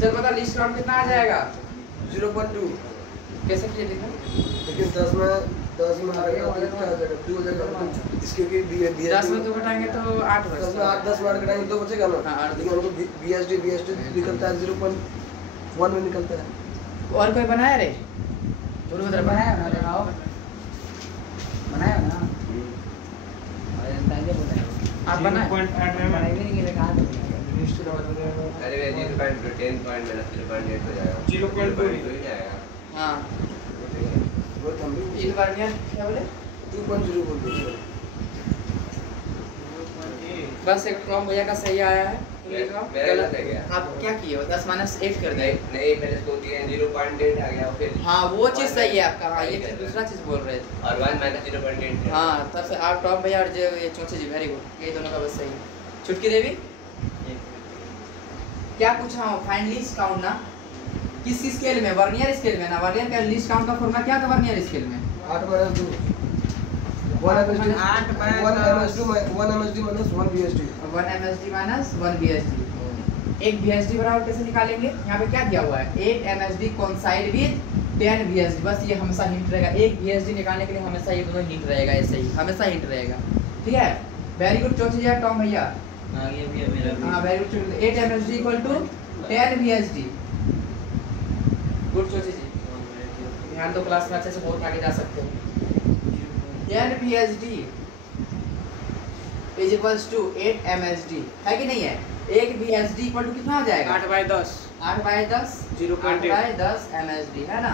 चल बता लिस्ट काउंट कितना आ जाएगा? 0.2। कैसे किए देखो? लेकिन 10 में आ गया तो क्या आ जाएगा? 2 हो जाएगा। इसके भी 10 में 2 घटाएंगे तो 8 10 बचेगा। में 8 10 में 8 घटाएंगे 2 बचेगा ना? हाँ, 8 लेकिन हमको बीएसडी निकलता है 0.1 में निकलता है। और कोई बनाया रे? बोलो बता, बनाया ना? दिखाओ, बनाया ना? आप बनाए? 0.8 में बनाए भी नहीं, ये कहा था। अरे 0.10 पॉइंट मेरा 0.8 हो जाएगा। 0.2 ही जाएगा। हाँ, वो हम भी इन वर्नियर क्या बोले? 2.0 बोल दिया। बस एक टॉम भैया का सही आया है, मेरा गलत गलत है क्या? आप क्या किए हो? 10 - 8 कर दिए। नहीं मैंने इसको दिया 0.8 आ गया, फिर हाँ वो चीज सही है आपका। हाँ, ये चीज दूसरा चीज बोल रहे थे। और 1 - 0.8। हाँ, तब से आप टॉम भैया और जो ये चौथे जी, वेरी गुड। ये दोनों का बस सही है। छुटकी देवी क्या पूछा हूँ? फाइंड लीस्ट काउंट ना, किस स्केल में? वर्नियर स्केल में ना। वर्नियर का लीस्ट काउंट का फॉर्मूला क्या था वर्नियर स्केल में? 8 - 2 1 MSD 1 MSD minus 1 BSD 1 MSD minus 1 BSD। एक BSD बराबर कैसे निकालेंगे? यहाँ पे क्या दिया हुआ है? 8 MSD कोइंसाइड विद 10 BSD। बस ये हमेशा हिंट रहेगा, एक BSD निकालने के लिए हमेशा ये दोनों हिंट रहेगा, ऐसे ही हमेशा हिंट रहेगा। ठीक है, वेरी गुड चौथे जी टॉम भैया। हाँ, ये भी है मेरा भी। हाँ very good. 8 MSD equal to 10 BSD। Good चौथे जी, ध्यान दो, क्लास में अच्छे से बहुत आगे जा सकते हो। 10 BSD is equals to 8 MSD, है कि नहीं है? एक BSD इक्वल टू कितना आ जाएगा? 8/10 8/10 0.8 8/10 MSD, है ना।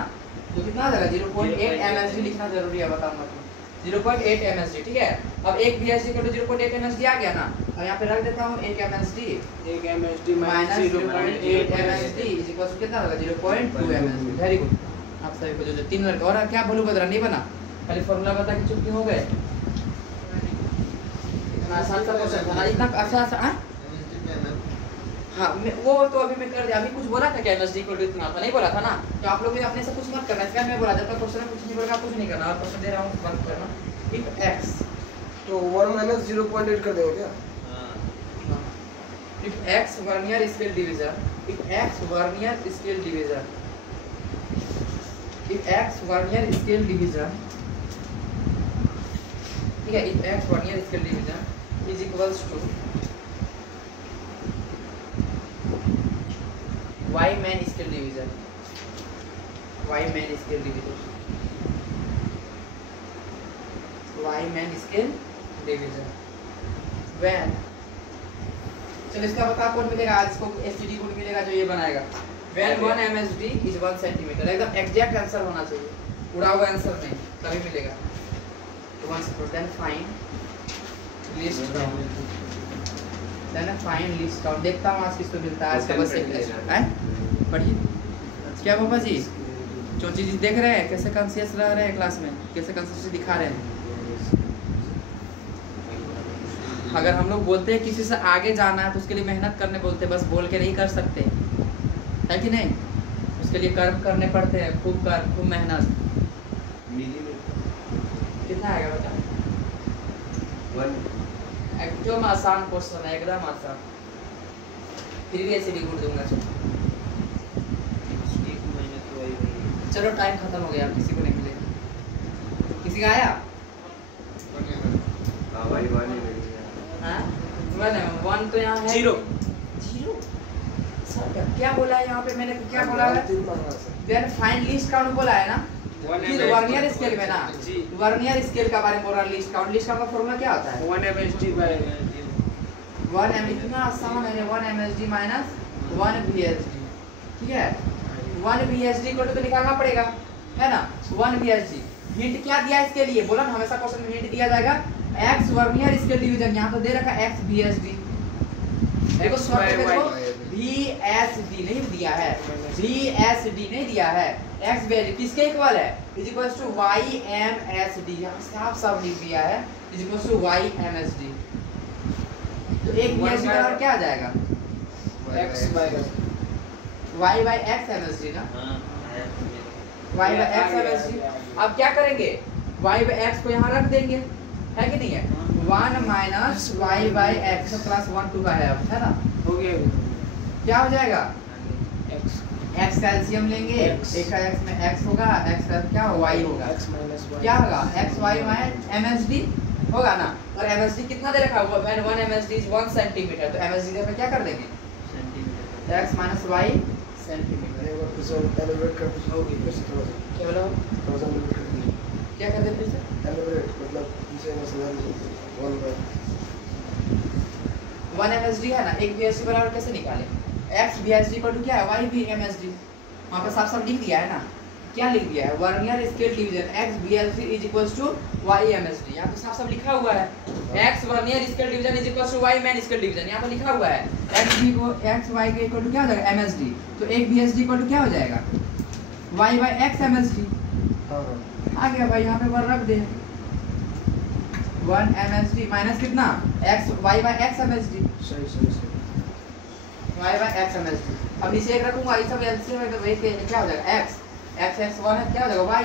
तो कितना आ जाएगा? 0.8 MSD लिखना जरूरी है, बताऊंगा तो 0.8 MSD। ठीक है, अब एक BSD इक्वल टू 0.8 MSD आ गया ना। अब यहाँ पे रख देता हूँ 1 MSD 1 MSD minus minus 0.8 MSD is equal to कितना होगा? 0.2 MSD। Very good. आप सभी को जो 3 लड़के और क्या बोलूं, बदला नहीं बना, खाली फॉर्मूला बता के चुप्पी हो गए। इतना आसान सा क्वेश्चन था ना, इतना अच्छा सा। MSD पे MM हाँ वो तो अभी मैं कर दिया। अभी कुछ बोला था क्या MSD को इतना था, नहीं बोला था ना। तो आप लोग भी अपने से कुछ मत करना, इसका मैं बोला जब तक क्वेश्चन में कुछ नहीं बोलेगा कुछ नहीं करना। और क्वेश्चन दे रहा हूँ बंद करना। इफ x तो 1 माइनस 0.8 कर देंगे क्या? if x vernier scale division, if x vernier scale division, if x vernier scale division, ठीक है, if x vernier scale division is equals to y main scale division, y main scale division, y main scale division when, चलो इसका पता कौन मिलेगा आज, इसको STD code मिलेगा जो ये बनाएगा। when 1 MSD is 1 सेंटीमीटर, एकदम एग्जैक्ट आंसर होना चाहिए, उड़ा हुआ आंसर नहीं, तभी मिलेगा। तो once then find list count, then find list count। देखता हूँ आज किसको मिलता है, आज का बस एक है। पढ़िए क्या पापा जी, चोची जी देख रहे हैं कैसे कॉन्शियस रह रहे हैं क्लास में, कैसे कॉन्शियस दिखा रहे हैं। अगर हम लोग बोलते हैं किसी से आगे जाना है तो उसके लिए मेहनत करने बोलते हैं, बस बोल के नहीं कर सकते, है कि नहीं? उसके लिए कर्म करने पड़ते हैं, खूब कर्म, खूब मेहनत। कितना आएगा बता? एकदम आसान क्वेश्चन है, एकदम आसान। फिर भी ऐसे लिख दूंगा। चलो टाइम खत्म हो गया, किसी को नहीं मिलेगा। किसी का आया? हाँ 1 तो यहाँ है 0 सर, क्या बोला है यहाँ पे मैंने, क्या बोला है? देन फाइंड लिस्ट काउंट बोला है ना, वर्नियर स्केल में ना, वर्नियर स्केल का बारे में बोल रहा है। लिस्ट काउंट, लिस्ट काउंट का फॉर्मूला क्या होता है? 1 MSD बाय 1 MSD, इतना आसान है। 1 MSD माइनस 1 VSD, ठीक है। 1 VSD को तो निकालना पड़ेगा, है ना। 1 VSD हिंट क्या दिया इसके लिए, बोला ना हमेशा क्वेश्चन में हिंट दिया जाएगा। x वर्नियर स्केल डिवीजन, यहाँ तो दे रखा x VSD, देखो शॉर्ट में देखो VSD नहीं दिया है, VSD नहीं दिया है। x वैल्यू किसके इक्वल है? Is equal to y MSD, यहाँ साफ साफ लिख दिया है is equal to y MSD। तो एक VSD का बराबर क्या आ जाएगा? x by y by x MSD ना, y by x MSD। अब क्या करेंगे, y by x को यहाँ रख देंगे, है कि नहीं है? 1 minus y by x plus 1 2 का है, अब है ना, हो गया। क्या हो जाएगा? x x का एलसीएम लेंगे, एक का x में x होगा, x का क्या होगा? y होगा, x माइनस y क्या होगा? x y माइनस MSD होगा ना। और MSD कितना दे रखा हुआ? 1 MSD इज 1 सेंटीमीटर, तो MSD पे क्या कर देंगे? Centimetre, x minus y centimetre. एक बार फिर से एलिब्रेट कर दीजिए, होगी फिर से थोड़ा सा क्या बोला? एलिब्रेट कर दीजिए। क्या कर दे फिर से? एलिब्रेट मतलब इसे मैं समझा दीजिए 1 MSD है ना, एक VSD बराबर कैसे निकाले? x VSD पर क्या है? y भी MSD, वहाँ पे साफ साफ लिख दिया है ना। क्या लिख दिया है? Vernier scale division x VSD is equals to y MSD, यहाँ पे साफ साफ लिखा हुआ है। x vernier scale division is equals to y main scale division, यहाँ पे लिखा हुआ है। x v को x y के इक्वल टू क्या हो जाएगा? MSD, तो एक VSD इक्वल टू क्या हो जाएगा? y by x MSD। हाँ आ गया भाई, यहाँ पे वर रख दे। 1 MSD माइनस कितना? x y by x MSD, सही y by x MSD। अब नीचे एक रखूंगा, ये सब एलसीएम में, तो वही क्या हो जाएगा? x x 1 है, क्या हो जाएगा? y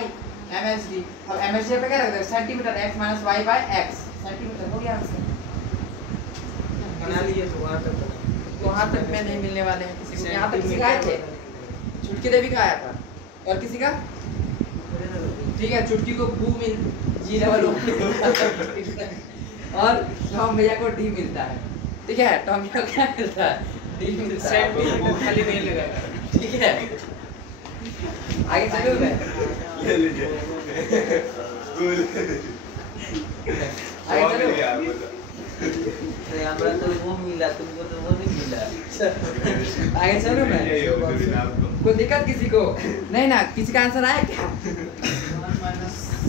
MSD। अब MSD पे क्या रख देंगे? Centimetre, x minus y by x centimetre, हो गया आंसर। बना लिए तो वहाँ तक में नहीं मिलने वाले हैं किसी को। यहाँ तक सिखाए थे, चुटकी देवी का आया था, और किसी का ठीक है, चुटकी को भू मिल जी लेवल और टॉम भैया को डी मिलता है, ठीक है। टॉम भैया को क्या मिलता है? डी मिलता है, वो खाली नहीं लगाएगा, ठीक है। आगे चलो मैं आगे चलो, हमारा तो वो मिला, तुमको तो वो नहीं मिला। आगे चलो मैं, कोई दिक्कत किसी को नहीं ना? किसी का आंसर आया क्या?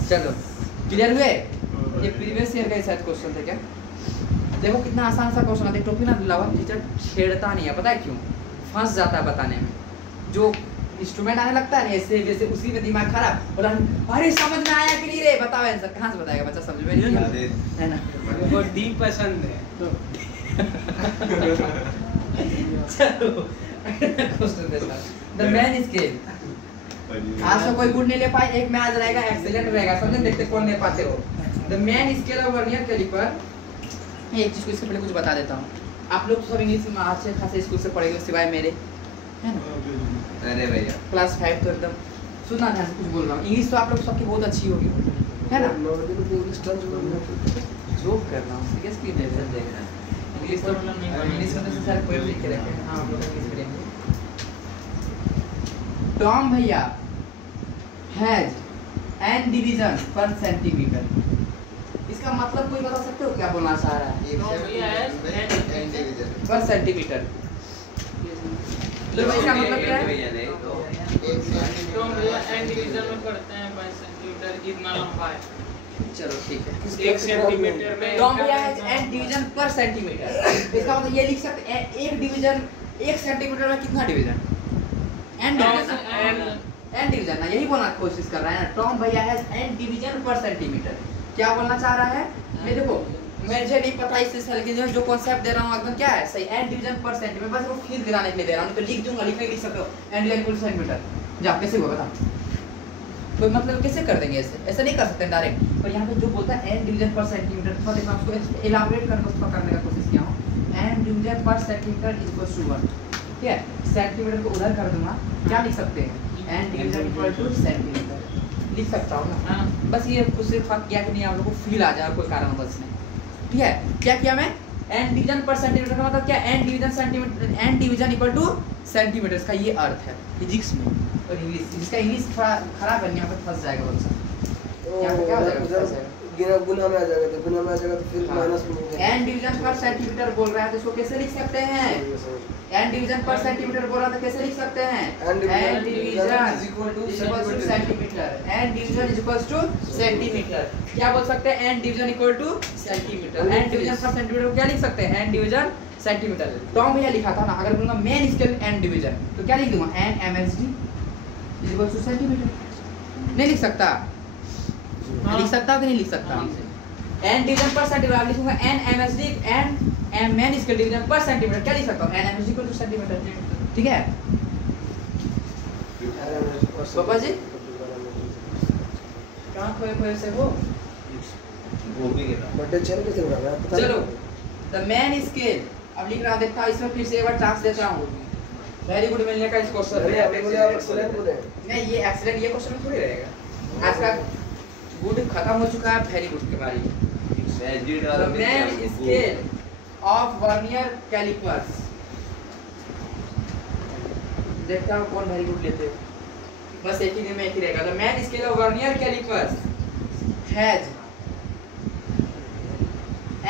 चलो क्लियर हुए? ये प्रीवियस ईयर का शायद क्वेश्चन थे क्या? देखो कितना आसान सा क्वेश्चन है। देख टोपी ना लवा टीचर छेड़ता नहीं है, पता है क्यों? फंस जाता है बताने में। जो इंस्ट्रूमेंट आने लगता है ना ऐसे वैसे उसी में दिमाग खराब बोला अरे समझ में आया कि नहीं रे बताओ आंसर कहाँ से बताएगा बच्चा समझ में नहीं आया है ना वो डी पसंद है तो चलो क्वेश्चन देता द मैन स्केल आज तो कोई गुड नहीं ले पाए एक में आज रहेगा एक्सीलेंट रहेगा समझे देखते कौन ले पाते हो the main scale of vernier calliper एक चीज को इससे पहले कुछ बता देता हूँ आप लोग तो सब इंग्लिश में अच्छे खासे स्कूल से पढ़ेंगे सिवाय मेरे है ना अरे भैया क्लास 5 तो एकदम सुनना ध्यान से कुछ बोल रहा हूँ इंग्लिश तो आप लोग सबकी बहुत अच्छी होगी है ना जोक कर रहा हूँ सीरियसली देखना इंग्लिश तो इंग्लिश में तो सारे पोएम लिख के रखे हैं हां आप लोग इंग्लिश पढ़ेंगे टॉम भैया हैज एन डिवीजन पर सेंटीमीटर इसका मतलब कोई बता सकते हो क्या बोलना चाह रहा है पर सेंटीमीटर तो इसका मतलब क्या है तो भैया एन डिवीजन में पढ़ते हैं 5 सेंटीमीटर इतना लंबा है चलो ठीक है 1 सेंटीमीटर में टॉम भैया हैज एन डिवीजन पर सेंटीमीटर इसका मतलब ये लिख सकते हैं एक डिवीजन 1 सेंटीमीटर में कितना डिवीजन एन डिवीजन ना यही बोलना कोशिश कर रहा है ना टॉम भैया हैज एन डिवीजन पर सेंटीमीटर क्या बोलना चाह रहा है मैं देखो मुझे नहीं पता इससे साल के जो कॉन्सेप्ट दे रहा हूं एकदम क्या है सही एन डिवीजन पर सेंटीमीटर बस वो फिर गिराने के लिए दे रहा हूं तो लिख दूंगा लिख सकते हो एन डिवीजन पर सेंटीमीटर जा कैसे होगा बता तो मतलब कैसे कर देंगे ऐसे नहीं कर सकते डायरेक्ट पर यहां पे जो बोलता है एन डिवीजन पर सेंटीमीटर तो देखो उसको एलाबोरेट करके उसको करने का कोशिश किया हूं एन डिवीजन पर सेंटीमीटर इक्वल्स टू 1 ठीक है सेंटीमीटर को उधर कर दूंगा क्या लिख सकते हैं n division equal to centimetre लिख सकता हूं ना हां बस ये कुछ से फर्क किया कि नहीं आप लोगों को फील आ जाए कोई कारण बस नहीं ठीक है क्या किया मैं एन डिवीजन पर सेंटीमीटर का मतलब क्या n division centimetre N division equal to centimetre का ये अर्थ है फिजिक्स में और इंग्लिश जिसका इंग्लिश थोड़ा खराब है यहाँ पे फंस जाएगा बच्चा यहाँ पे क्या हो जाएगा गुना में आ जाएगा तो गुना में आ जाएगा तो फिर माइनस में एन डिवीजन पर सेंटीमीटर बोल रहा है तो इसको कैसे लिख सकते हैं एन डिवीजन पर सेंटीमीटर बोल रहा है तो कैसे लिख सकते हैं n division is equal to centimetre N division is equal to centimetre क्या बोल सकते हैं n division equal to centimetre N division पर सेंटीमीटर को क्या लिख सकते हैं एन डिवीजन सेंटीमीटर टॉम भैया लिखा था ना अगर बोलूंगा मेन स्केल एन डिवीजन तो क्या लिख दूंगा n MSD is equal to centimetre नहीं लिख सकता लिख सकता कि नहीं लिख सकता एन डिवीजन पर सेंटीमीटर आप लिखूंगा n MSD n M main scale division पर सेंटीमीटर क्या लिख सकता हूं n MSD equal to centimetre ठीक है पापा जी कहां खोए से हो वो भी गिरा बर्थडे चल कैसे हो रहा है पता चलो द मैन स्केल अब लिख रहा देखता इसमें फिर से एक बार चांस देता हूं वेरी गुड मिलने का इस क्वेश्चन नहीं अभी बोले आप एक्सीलेंट बोले नहीं ये एक्सीलेंट ये क्वेश्चन थोड़ी रहेगा आज का गुड खत्म हो चुका है वेरी गुड के बारे में the main scale of vernier callipers देखता हूं कौन वेरी गुड लेते हो बस एक ही दिन में एक ही रहेगा the main scale of vernier callipers has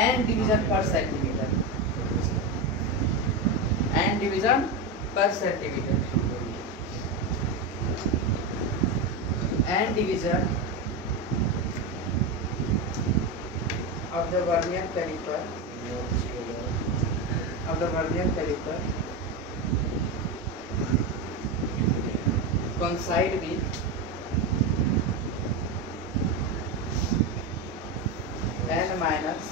N division पर centimetre N division per centimeter and division of the vernier caliper coincide with n minus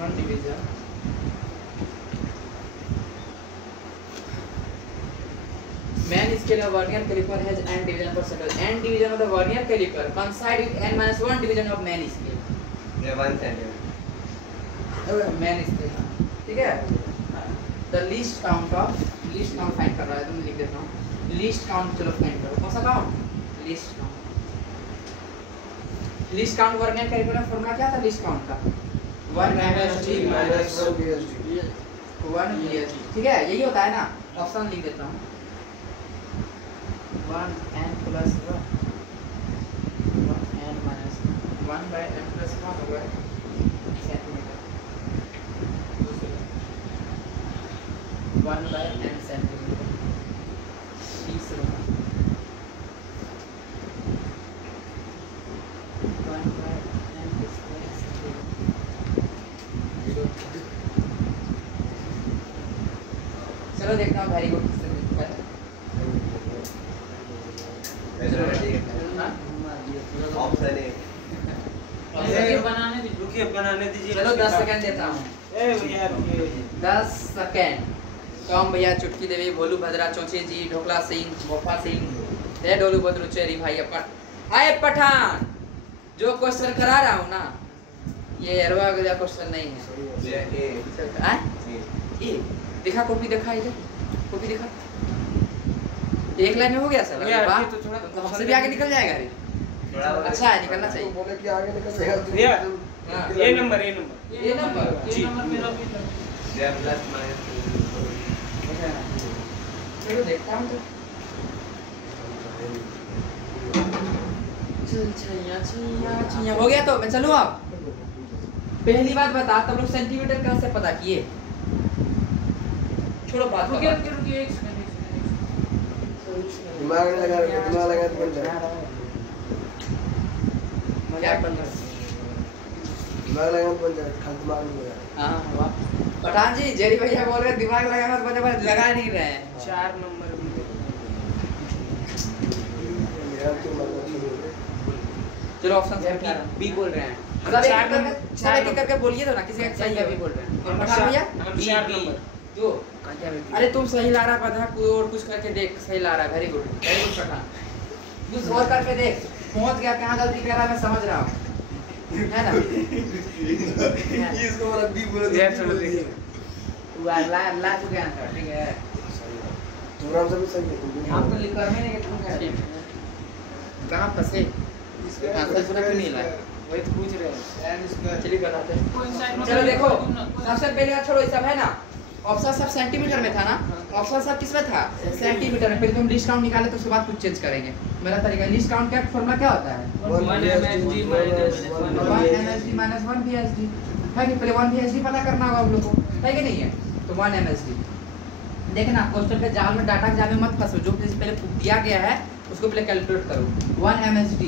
1 division Man scale of vernier caliper has n division per second. N division of the vernier caliper coincide with n minus 1 division of man scale. ये 1 centimetre Man scale. ठीक है? The least count find कर रहा है तो मैं लिख देता हूँ. Least count चलो फाइंड करो. कौन सा count? Least count vernier caliper का फॉर्मूला क्या था least count का? 1 MSD minus 1 BSD. ठीक है? यही होता है ना? ऑप्शन लिख देता हूँ. 1 n plus 1 n minus 1 by n plus 1 over centimeter 1 by n centimeter तीसरा 1 by n square centimeter चलो देखता हूँ वेरी गुड किससे लिखा है। हाँ? ऑप्शन है बनाने दीजिए, रुकिए बनाने दीजिए। चलो 10 सेकंड देता हूँ। ए भैया रुकिए। 10 सेकंड। कम भैया, चुटकी देवी, भोलू भद्रा, चौचे जी, ढोकला सिंह, मोफा सिंह, रे डोलू बदरू चेरी भाई अपन। आए पठान, जो क्वेश्चन करा रहा हूँ ना, ये अरवा का क्वेश्चन नहीं है। ए दिखा कॉपी, दिखा इधर कॉपी दिखा। एक लाइन में हो गया सर? भैया, वाह, तो थोड़ा तो हमसे भी आगे निकल जाएगा रे। अच्छा है, निकलना चाहिए। बोले कि आगे निकल जाएगा। भैया हाँ। ये नंबर ये नंबर जी। मेरा भी प्लस माइनस चलो देखता हूँ तो। चल छैया हो गया तो मैं चलूँ अब। पहली बात बता, तब लोग सेंटीमीटर कैसे पता किए? छोड़ो बात का रुकिए बात। रुकिए रुकिए, एक सेकंड। दिमाग नहीं लगा, दिमाग लगा तो बन जाएगा। मजाक बंद कर। दिमाग लगा तो बन जाएगा, खाली दिमाग नहीं लगा। हाँ वाह। पठान जी, जेरी भैया बोल रहे हैं दिमाग लगाना तो बने बने लगा नहीं रहे हैं। 4 नंबर भी दे। मेरा तो मतलब नहीं है। चलो ऑप्शन बी बोल रहे हैं। मतलब एक करके बोलिए तो ना, किसी का सही है भी बोल रहे हैं। और पठान भैया 4 नंबर। दो। अरे तुम सही ला रहा पता, कोई और कुछ करके देख, सही ला रहा है। Very good Pathan. कुछ और करके देख, पहुंच गया कहाँ गलती कर रहा है मैं समझ रहा हूँ, है ना? ये इसको वाला बी बोला ये चलो देखिए। वो ला चुके हैं आंसर, ठीक है। तुम सब सही है, तुम आपको लिखकर में नहीं तुम है कहाँ फंसे? आंसर पूरा क्यों नहीं लाया? वही तो पूछ रहे हैं। चलिए बनाते हैं। कोई साइड में चलो देखो, सबसे पहले बात छोड़ो, ये सब है ना, ऑप्शन सब सेंटीमीटर में था ना, ऑप्शन सब किस में था? सेंटीमीटर में। पहले तुम लिस्ट काउंट निकाले तो उसके बाद कुछ चेंज करेंगे। मेरा तरीका, लिस्ट काउंट का फॉर्मूला क्या होता है? 1 MSD minus 1 MSD minus 1 VSD है कि पहले 1 VSD पता करना होगा आप लोग को, है कि नहीं है? तो 1 MSD देखना, क्वेश्चन के जाल में, डाटा के जाल में मत फंसो, जो पहले दिया गया है उसको पहले कैलकुलेट करो। 1 MSD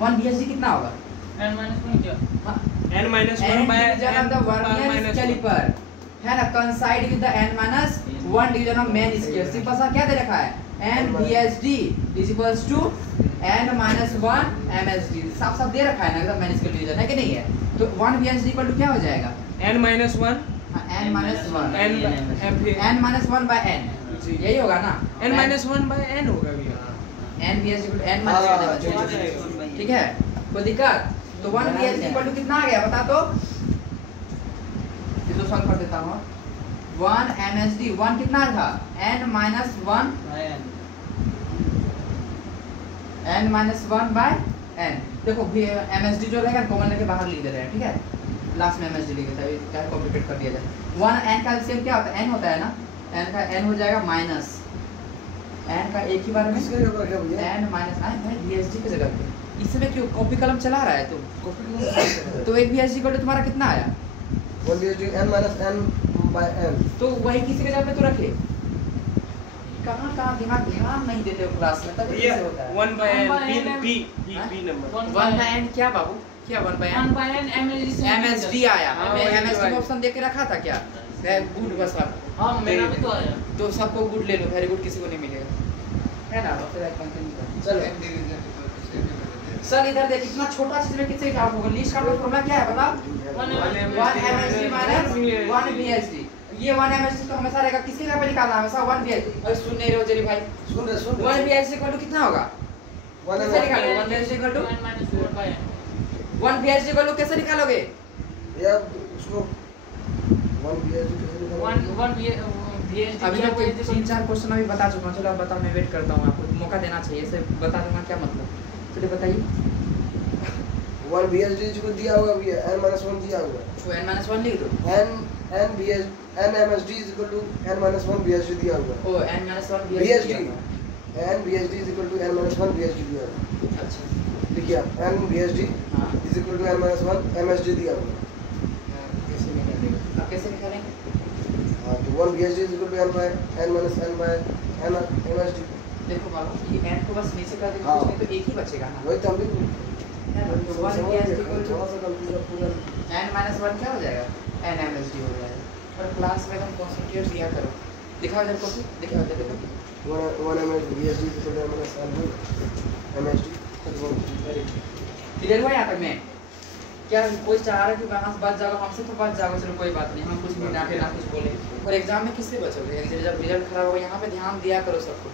1 VSD कितना होगा? n माइनस 1 क्या? हाँ, n minus 1 by division of the vernier calliper है ना, coincide with the n minus 1 division of main scale. Simple सा क्या दे रखा है? n VSD is equals to n minus 1 MSD। साफ साफ दे रखा है ना एकदम, मेन स्केल डिवीजन है कि नहीं है? तो 1 VSD इक्वल टू क्या हो जाएगा? n minus 1 n minus 1 n n minus 1 by n, जी। यही होगा ना? n माइनस 1 बाय n होगा भैया। n VSD equal to n minus 1 MSD। ठीक है, कोई दिक्कत? तो 1 VSD इक्वल टू कितना आ गया बता तो? ये तो सॉल्व कर देता हूँ। 1 MSD 1 कितना था? n minus 1 n minus 1 by n। देखो MSD जो रहेगा कॉमन लेके बाहर लिख दे रहे हैं, ठीक है? लास्ट में MSD लिखे थे, क्या कॉम्प्लिकेट कर दिया जाए। 1 n का एलसीएम क्या होता है? n होता है ना, n का n हो जाएगा माइनस n का एक ही बार में किसके ऊपर रखा भैया? n माइनस आई भाई VSD की जगह पे इस समय क्यों कॉपी कलम चला रहा है तुम? कॉपी में तो एक VSD को तुम्हारा कितना आया? 1 VSD n minus n by n। तो वही किसी के जगह पे तो रखे। कहाँ दिमाग ध्यान नहीं देते हो क्लास में, तब भैया कैसे होता है? 1 बाय हाँ? n p number 1 by n क्या बाबू? क्या 1 by n? 1 by n MSD आया। हाँ, मैं वही MSD तो में ऑप्शन दे के रखा था क्या? गुड बस आप। हां मेरा भी तो आया। तो सबको गुड ले लो, वेरी गुड किसी को नहीं मिलेगा, है ना? फिर एक कंटिन्यू कर। चलो सर इधर देख, इतना छोटा चीज में किससे क्या होगा? लिस्ट का फॉर्मूला क्या है बता? 1 MSD माइनस 1 VSD। ये 1 MSD तो हमेशा रहेगा, किसके जगह पे निकालना है? हमेशा 1 VSD। और सुन नहीं रहे हो जेरी भाई, सुन रहे 1 VSD इक्वल टू कितना होगा? 1 कैसे निकालोगे 1 VSD equal to? 1 VSD equal to कैसे निकालोगे? या उसको 1 VSD कैसे निकालोगे? अभी तक 3-4 क्वेश्चन अभी बता चुका हूं। चलो अब बताओ, मैं वेट करता हूं, आपको मौका देना चाहिए, ऐसे बता दूंगा क्या मतलब? चलिए बताइए। 1 VSD को दिया होगा भैया, n minus 1 दिया होगा। तो n-1 लिख दो। n MSD is equal to n minus 1 VSD दिया होगा। ओ n-1 VSD n VSD is equal to n minus 1 VSD दिया होगा। अच्छा देखिए आप n VSD हां, is equal to n minus 1 MSD दिया होगा। कैसे निकालेंगे? अब कैसे निकालेंगे? हाँ तो 1 VSD is equal to n by n minus n by n MSD। देखो बाबू, ये n को बस नीचे कर देंगे, हाँ। उसमें तो एक ही बचेगा ना। वही तो हम भी है ना? तो 1 VSD इक्वल टू थोड़ा सा कंफ्यूजन पूरा n-1 क्या हो जाएगा? n MSD हो जाएगा। पर क्लास में तुम कंसंट्रेट दिया करो, दिखाओ इधर कॉपी, दिखाओ इधर copy. 1 ml VSD equal to minus N1 MSD clear हुआ यहाँ पे मैं क्या कोई चाह रहा है कि वहाँ से बच जाओगे, हमसे तो बच जाओगे, चलो कोई बात नहीं, हम कुछ भी ना कुछ बोले। और एग्जाम में किससे बचोगे? जब रिजल्ट खराब होगा यहाँ पे ध्यान दिया करो सबको।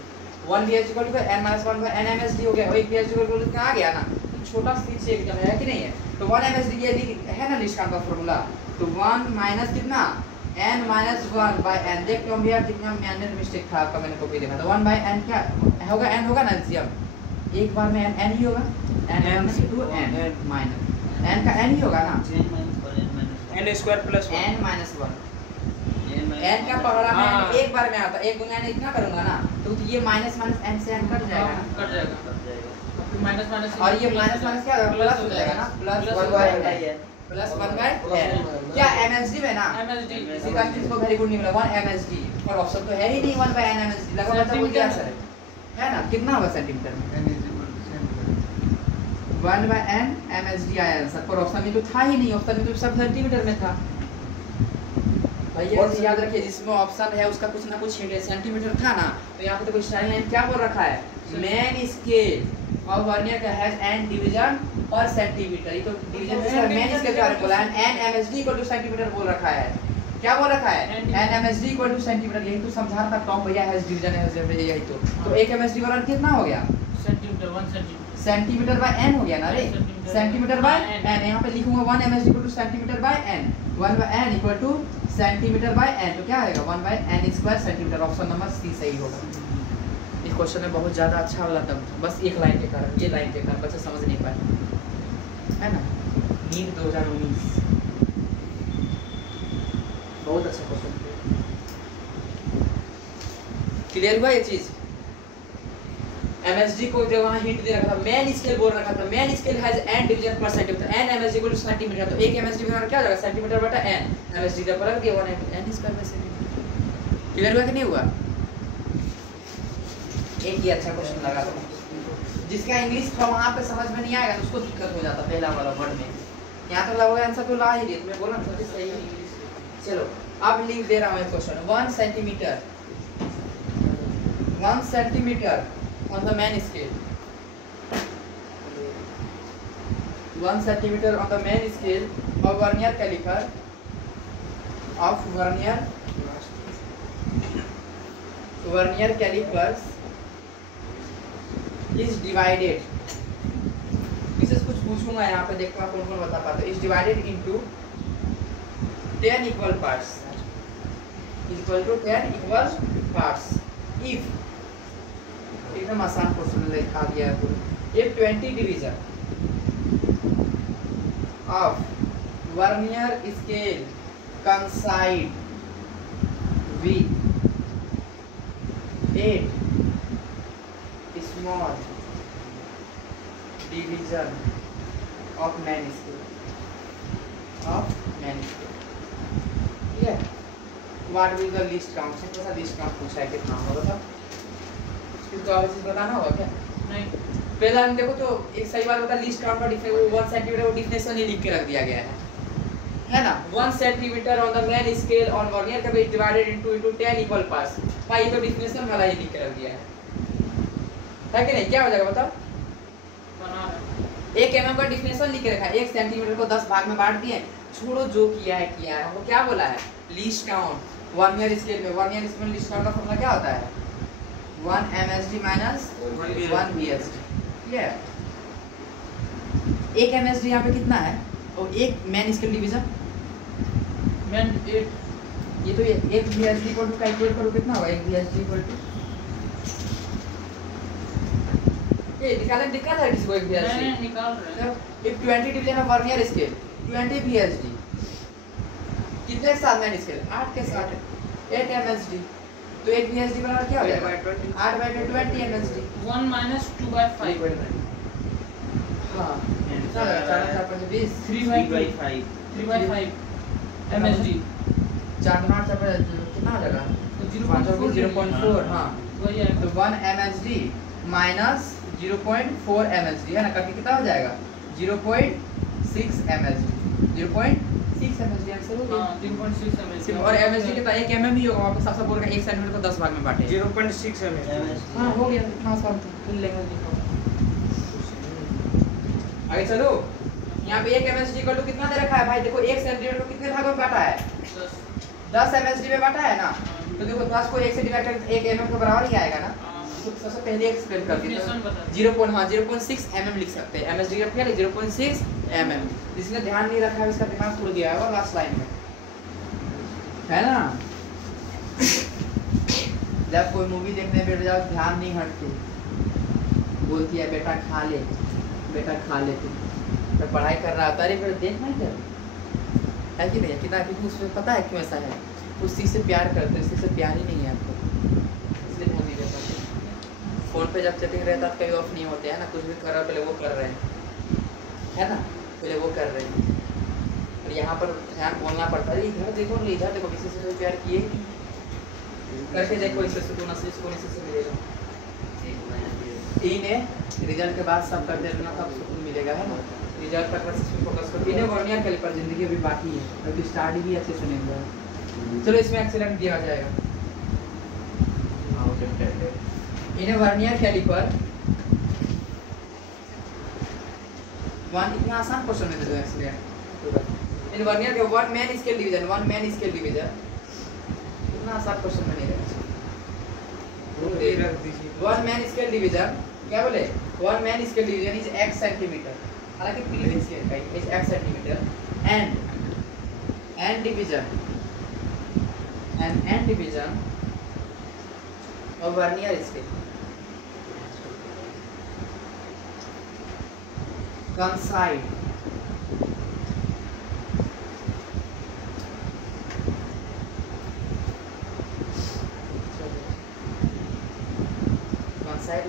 1 VSD equal to n-1/n MSD हो गया, और 1 VSD equal to आ गया ना, छोटा सी से एकदम है कि नहीं है? तो 1 MSD ये है ना लिस्ट का फॉर्मूला, तो 1 माइनस कितना n-1/n। देख लो भैया कितना मैंने मिस्टेक था आपका, मैंने कॉपी देखा था। 1/n क्या होगा? n होगा ना एलसीएम, एक बार में n ही होगा, n to n minus n का n ही होगा ना, n square plus n minus 1 n का पकड़ा मैं एक बार में आता, एक गुना n इतना करूंगा ना, तो ये माइनस माइनस n से n कट जाएगा ना, कट जाएगा। फिर माइनस माइनस और ये माइनस माइनस क्या होगा? प्लस हो जाएगा ना, प्लस 1/n प्लस 1/n क्या MSD में ना, MSD इसी का इसको वेरी गुड नहीं मिला 1 MSD, और ऑप्शन तो है ही नहीं 1/n MSD, लगा बच्चा बोल दिया सर है ना, कितना होगा सेंटीमीटर में? 1/n MSD आया आंसर, पर ऑप्शन में तो था ही नहीं, ऑप्शन में तो सब सेंटीमीटर में था भैया। याद रखिए जिसमें ऑप्शन है उसका कुछ ना कुछ सेंटीमीटर था ना, तो यहाँ पे तो कोई स्टाइल लाइन क्या बोल रखा है? मेन स्केल और वर्नियर का हैज n डिवीजन पर सेंटीमीटर, ये तो डिवीजन से मेन स्केल के बारे में बोला है, n MSD equal to centimetre बोल रखा है, क्या बोल रखा है? n MSD equal to centimetre, यही तो समझा रहा था टॉप भैया, हैज डिवीजन है यही तो 1 MSD बराबर कितना हो गया? Centimetre 1 centimetre centimetre by n हो गया ना रे, सेंटीमीटर बाय n, यहाँ पे लिखूंगा 1 MSD equal to centimetre by n, 1/n equal to centimetre by n, तो क्या आएगा 1/n square centimetre, option number C सही होगा। इस क्वेश्चन में बहुत ज़्यादा अच्छा वाला दम था, बस एक लाइन के कारण, ये लाइन के कारण बच्चे समझ नहीं पाए, है ना। नीट 2019 बहुत अच्छा क्वेश्चन, क्लियर हुआ ये चीज़? MSD को जो वहाँ हिंट दे रखा था, मेन स्केल बोल रखा था, main scale has n division पर centimetre, n MSD equal to centimetre, तो 1 MSD बराबर क्या हो जाएगा? सेंटीमीटर बटा n, MSD का बराबर क्या 1 n square by centimetre. Clear हुआ कि नहीं हुआ? एक ही अच्छा क्वेश्चन लगा था, जिसका इंग्लिश था वहाँ पे समझ में नहीं आएगा तो उसको दिक्कत हो जाता पहला वाला वर्ड में, यहाँ तो लगभग आंसर तो ला ही दिए, मैं बोला ना सही इंग्लिश। चलो अब लिख दे रहा हूँ एक question, 1 centimetre on the main scale, 1 centimeter on the main scale of vernier caliper calipers is divided, इससे कुछ पूछूंगा यहाँ पे, देखता हूँ कौन कौन बता पाता है। is divided into 10 equal parts, equal to 10 equal parts if, एकदम आसान क्वेश्चन लिखा दिया है पूरा, if 20 division of vernier scale coincide with 8 small division of main scale, ठीक है। What will the least count? सबसे सा least count पूछा है कितना होगा बता, इसको और चीज बताना होगा क्या? नहीं, पहला हम देखो तो एक सही बात बता, लीस्ट काउंट का 1 सेंटीमीटर वो डिफिनेशन ही लिख के रख दिया गया है ना। 1 centimetre on the main scale on vernier का base divided into 10 equal parts, भाई ये तो डिफिनेशन वाला ही लिख के रख दिया है कि नहीं? क्या हो जाएगा बताओ? बना रहे 1 mm का डिफिनेशन लिख के रखा है, 1 सेंटीमीटर को 10 भाग में बांट दिए, छोड़ो जो किया है वो क्या बोला है? लीस्ट काउंट वर्नियर स्केल में, वर्नियर स्केल में लीस्ट काउंट का फॉर्मूला क्या होता है? 1 MSD minus 1 VSD, ठीक है। 1 MSD यहाँ पे कितना है? और एक मेन स्केल डिवीजन मेन 8, ये तो 1 VSD इक्वल टू कैलकुलेट करो कितना होगा? 1 VSD इक्वल टू ये दिखा है किसी को 1 VSD मैंने निकाल रहे हैं। if 20 division of vernier scale 20 VSD कितने के साथ मेन स्केल? 8 के साथ 8 MSD, तो 1 VSD बराबर क्या हो जाएगा? 8/20 MSD, 1 minus 2/5, हाँ कितना होगा? 4 4 5 20 3/5 3/5 MSD, 4 9 4 कितना हो जाएगा? तो 0.4, हाँ वही है। तो 1 MSD माइनस 0.4 MSD है ना, करके कितना हो जाएगा? 0.6 MSD, 0.6 6 MSD आंसर हो हाँ गया 3.6 mm और MSD के तो 1 mm ही होगा, वापस सबसे बोल का 1 सेंटीमीटर को 10 भाग में बांटे 0.6 mm हाँ हो गया इतना आसान था, मिल लेंगे देखो। आगे चलो, यहाँ पे 1 MSD इक्वल टू कितना दे रखा है भाई, देखो 1 सेंटीमीटर को कितने भागों में बांटा है, 10 MSD में बांटा है ना, तो देखो 10 को 1 से डिवाइड करके 1 mm के बराबर ही आएगा ना, तो सबसे पहले एक्सप्लेन कर देते हैं 0.6 mm लिख सकते हैं, MSD का क्या है 0.6 mm, जिसने ध्यान नहीं रखा है उसका दिमाग टूट गया होगा लास्ट लाइन में, है ना। जब कोई मूवी देखने बैठ जाओ ध्यान नहीं हटते, बोलती है बेटा खा ले तू, तो पढ़ाई कर रहा होता है, अरे फिर देखना क्या है कि नहीं, कितना क्योंकि उसमें पता है क्यों ऐसा है, उस चीज़ से प्यार करते, उस चीज़ से प्यार ही नहीं है आपको, इसलिए ध्यान नहीं रहता। फ़ोन पे जब चैटिंग रहता तो कभी ऑफ नहीं होते हैं ना, कुछ भी कर रहा हो पहले वो कर रहे हैं, है ना, पहले वो कर रहे हैं, और यहाँ पर ध्यान बोलना पड़ता है, इधर देखो किसी से कोई प्यार किए करके देखो, इससे सुकून असली सुकून इससे मिलेगा। तीन है रिजल्ट के बाद सब कर देना तब सुकून मिलेगा, है ना, रिजल्ट तक बस इसमें फोकस करो। तीन है वर्नियर कैलिपर, जिंदगी अभी बाकी है, अभी स्टार्ट भी अच्छे से नहीं हुआ है, चलो इसमें एक्सीलेंट दिया जाएगा। इन्हें वर्नियर कैलिपर वन, इतना आसान क्वेश्चन में दे दो एक्सीलेंट। इन वर्नियर के वन मैन स्केल डिवीजन इतना आसान क्वेश्चन में नहीं रहना चाहिए। रख दीजिए वन मैन स्केल डिवीजन क्या बोले, one main scale division is x centimetre, हालांकि प्रीवियस ईयर का is x centimetre, and division of vernier scale coincide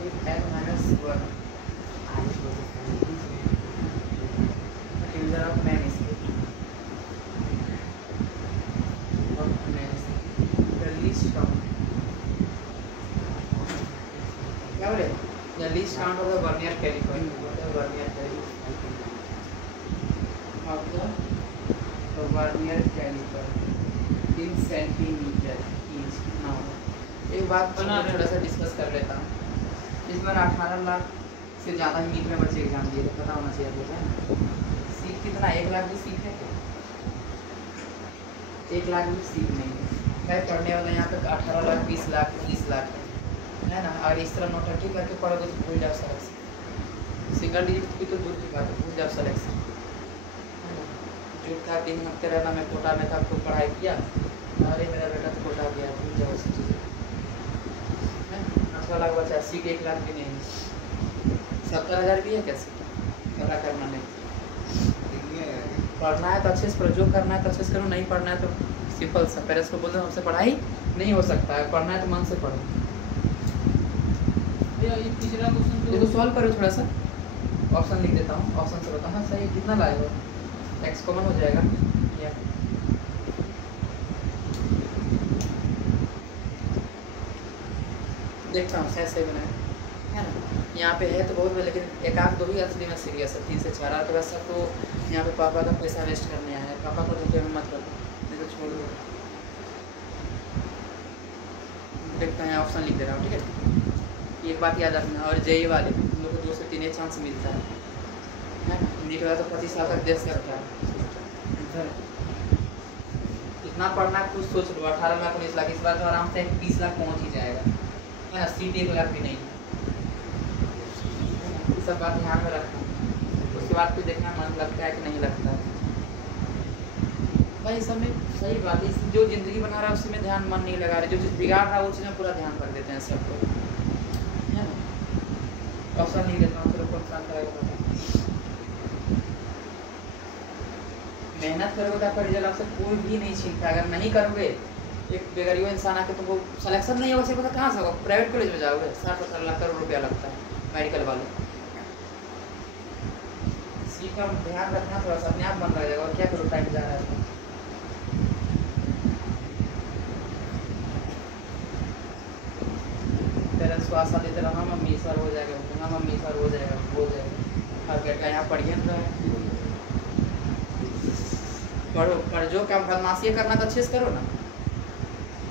with n minus 1 division of man scale the least count, क्या बोले, the least count of the vernier caliper in centimeter each। now एक बात पर मैं थोड़ा सा discuss कर लेता हूँ, इस बार 18 लाख से ज़्यादा ही मीट में बच्चे एग्जाम दिए थे, पता होना चाहिए आपको, है सीट कितना, 1 लाख भी सीट है क्या, 1 लाख भी सीट नहीं है, मैं पढ़ने वाला यहाँ पे 18 लाख 20 लाख 30 लाख है ना, और इस तरह नोटंकी करके पढ़ोगे तो भूल जाओ सिलेक्शन, सिंगल डिजिट की तो दूर की बात है, भूल जाओ सिलेक्शन, झूठ था 3 हफ्ते रहना, मैं कोटा में था, खूब पढ़ाई किया, अरे मेरा बेटा तो कोटा गया, भूल जाओ उसी चीज़ें, 18 लाख बचा, सीट 1 लाख भी नहीं है, 70,000 भी है क्या सीट, पता करना नहीं, पढ़ना है तो अच्छे से पढ़ो, जो करना है तो अच्छे से करो, नहीं पढ़ना है तो सिंपल सा पेरेंट्स को बोल दो हमसे पढ़ाई नहीं हो सकता है, पढ़ना है तो मन से पढ़ो। ये तीसरा क्वेश्चन ये तो सॉल्व करो थोड़ा सा, ऑप्शन लिख देता हूँ, ऑप्शन से बताओ, हाँ सही कितना लाए हो, एक्स कॉमन हो जाएगा, या देखता हूँ सही बनाए, है ना, यहाँ पे है तो बहुत, लेकिन एक आध दो ही असली में सीरियस है, 3 से 4 आठ वैसा तो यहाँ पे पापा का पैसा वेस्ट करने आया है, पापा को रुपये में मत कर दो, देखो छोड़ दो, देखता है ऑप्शन लिख दे रहा हूँ, ठीक है। एक बात याद रखना, और जेई वाले तुम लोग को 2 से 3 चांस मिलता है ना, नीट वाला तो 25 साल तक देश करता है, इतना पढ़ना कुछ सोच लो, 18 लाख 19 लाख, इस बार तो आराम से 20 लाख पहुँच ही जाएगा, है ना, सीट 1 लाख भी नहीं, ये सब बात ध्यान में रखना, उसके बाद फिर देखना मन लगता है कि नहीं लगता है भाई, सब में सही बात है, जो ज़िंदगी बना रहा है उसी में ध्यान मन नहीं लगा रहे, जो चीज़ बिगाड़ रहा है वो चीज़ में पूरा ध्यान रख देते हैं सब लोग, है ना। ऑप्शन नहीं देता हूँ, चलो कौन सा करेगा, मेहनत करोगे तो आपका रिजल्ट आपसे कोई भी नहीं छीनता, अगर नहीं करोगे एक बेगरियो इंसान आके तुमको सिलेक्शन नहीं होगा, सिर्फ पता कहाँ से होगा, प्राइवेट कॉलेज में जाओगे, 60-70 लाख करोड़ रुपया लगता है मेडिकल वाले, सीट का ध्यान रखना, थोड़ा सा अपने आप बन रह जाएगा, और क्या करो टाइम जा रहा है, पेरेंट्स को आशा देते रहा, मम्मी इस बार हो जाएगा, हाँ मम्मी इस बार हो जाएगा, और बेटा यहाँ पढ़िए ना, पढ़ो पर जो काम बदमाशी करना तो अच्छे से करो ना,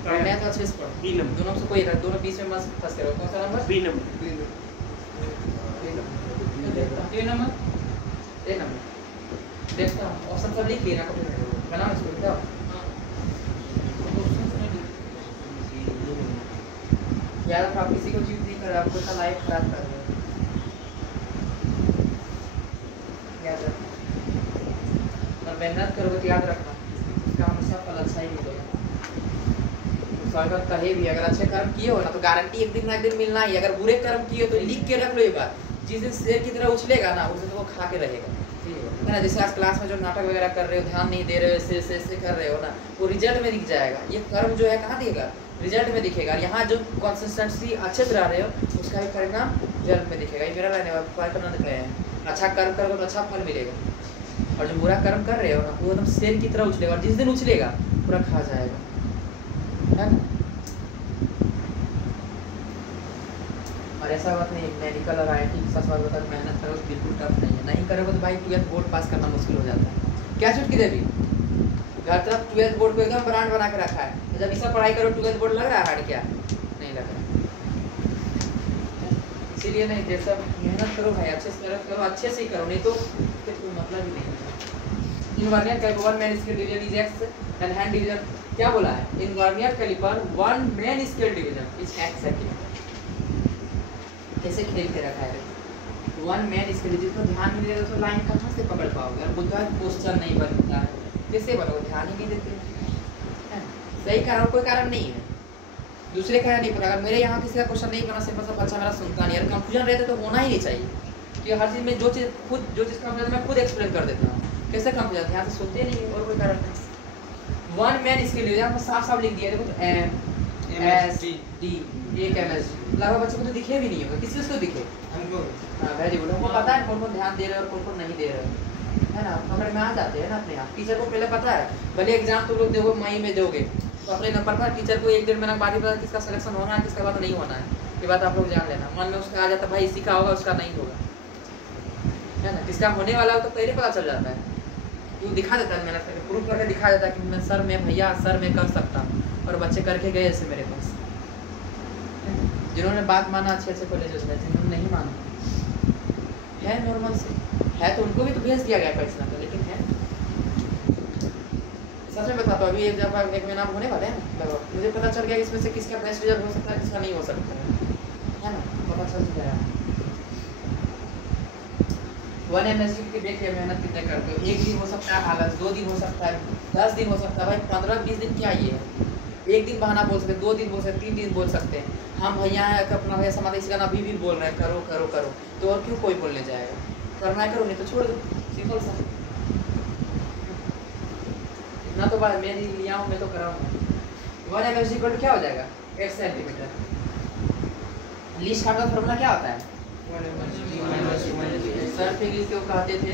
पढ़ना है तो अच्छे से पढ़ो। B number. दोनों से कोई एक दोनों बीच में मत फंस करो। कौन सा नंबर? B number. ये नंबर देखता हूँ ऑप्शन सब लिख लेना बनाओ इसको बताओ। याद रखो आप किसी को चीज नहीं कर रहे, आपको इसका लाइफ खराब कर रहे हो। याद रखो और मेहनत करोगे तो याद रखना इसका हमेशा फल अच्छा ही मिलेगा। स्वागत कहे भी अगर अच्छे कर्म किए हो ना तो गारंटी एक दिन ना एक दिन मिलना ही। अगर बुरे कर्म किए हो तो लिख के रख लो ये बात, जिस दिन शेर की तरह उछलेगा ना उस दिन तो वो खा के रहेगा, है ना। जैसे आज क्लास में जो नाटक वगैरह कर रहे हो, ध्यान नहीं दे रहे हो, ऐसे कर रहे हो ना, वो रिजल्ट में दिख जाएगा। ये कर्म जो है कहाँ दिखेगा? रिजल्ट में दिखेगा। यहाँ जो कंसिस्टेंसी अच्छे से रह रहे हो उसका भी परिणाम रिजल्ट में दिखेगा। ये मेरा रहने वाला दिख रहे हैं, अच्छा कर्म करोगे तो अच्छा फल मिलेगा, और जो बुरा कर्म कर रहे हो ना वो एकदम शेर की तरह उछलेगा, और जिस दिन उछलेगा पूरा खा जाएगा, है ना। और ऐसा बात नहीं मेडिकल और IIT की सच बात बता, मेहनत करो बिल्कुल टफ नहीं है। नहीं करोगे तो भाई 12th बोर्ड पास करना मुश्किल हो जाता है। क्या चुटकी देवी हर तरफ 12th बोर्ड को एकदम ब्रांड बना के रखा है, तो जब इसका पढ़ाई करो 12th बोर्ड लग रहा है हार्ड? क्या नहीं लग रहा। इसीलिए नहीं देर सब मेहनत करो भाई, अच्छे से करो, अच्छे से ही करो, नहीं तो फिर कोई मतलब ही नहीं है। In vernier calliper one main scale division is x and hand division क्या बोला है? In vernier calliper one main scale division is x second. कैसे खेल के रखा है वन मैन स्केल, जिसको ध्यान नहीं देगा तो लाइन कहाँ से पकड़ पाओगे? और बुद्धा क्वेश्चन नहीं बनता है, कैसे बनोगे? ध्यान ही नहीं देते, सही कारण कोई कारण नहीं है, दूसरे कारण नहीं पता। अगर मेरे यहाँ किसी का क्वेश्चन नहीं बना सिंपल सा बच्चा मेरा सुनता नहीं, अगर कंफ्यूजन रहता तो होना ही नहीं चाहिए कि हर चीज़ में जो चीज़ कंफ्यूजन मैं खुद एक्सप्लेन कर देता हूँ। कैसे कंफ्यूजन? ध्यान से सुनते नहीं और कोई कारण नहीं। वन मैन स्केल यहाँ साफ साफ लिख दिया, देखो MSD एक MSD लगभग बच्चों को तो दिखे भी नहीं होगा, किसी उसको दिखे हमको हाँ वेरी गुड। हमको पता है कौन कौन ध्यान दे रहे हैं और कौन कौन नहीं दे रहे हैं, है ना। पकड़ में आ जाते हैं ना अपने आप। टीचर को पहले पता है, भले एग्जाम तुम लोग दोगे मई में दोगे तो अपने नंबर पर टीचर को 1-1.5 महीना बाद ही पता किसका सिलेक्शन होना है किसका बात नहीं होना है। ये बात आप लोग जान लेना। मन में उसका आ जाता भाई इसी का होगा उसका नहीं होगा, है ना। किसका होने वाला हो तो पहले पता चल जाता है, वो दिखा देता है, मेहनत करके प्रूफ करके दिखा देता है कि मैं सर मैं भैया सर मैं कर सकता हूँ। और बच्चे करके गए ऐसे मेरे पास, जिन्होंने बात माना अच्छे अच्छे कॉलेजेस में, जिन्होंने नहीं माना है नॉर्मल से है तो उनको भी तो भेज दिया गया पैसा का, लेकिन है सच में बताता हूँ। अभी एक जब एक महीना होने वाले हैं ना, मुझे पता चल गया इसमें से किसका बेस्ट रिजल्ट हो सकता है किसका नहीं हो सकता है ना, पता चल गया। 1 MSD की देखिए मेहनत कितने करते हो। 1 दिन हो सकता है आलस, 2 दिन हो सकता है, 10 दिन हो सकता है, भाई 15-20 दिन क्या ये है? 1 दिन बहाना बोल सकते, 2 दिन बोल सकते, 3 दिन बोल सकते हैं। हम भैया है अपना भैया समाधि इसका ना अभी भी बोल रहे हैं करो करो करो, तो और क्यों कोई बोलने जाएगा? करना है करो, नहीं तो छोड़ दो, सिंपल सा। इतना तो बात मैं लिया हूँ, मैं तो कराऊँगा। 1 MSD क्या हो जाएगा? 8 सेंटीमीटर। लीस्ट काउंट का फॉर्मूला क्या होता है? सर फिर इसको कहते थे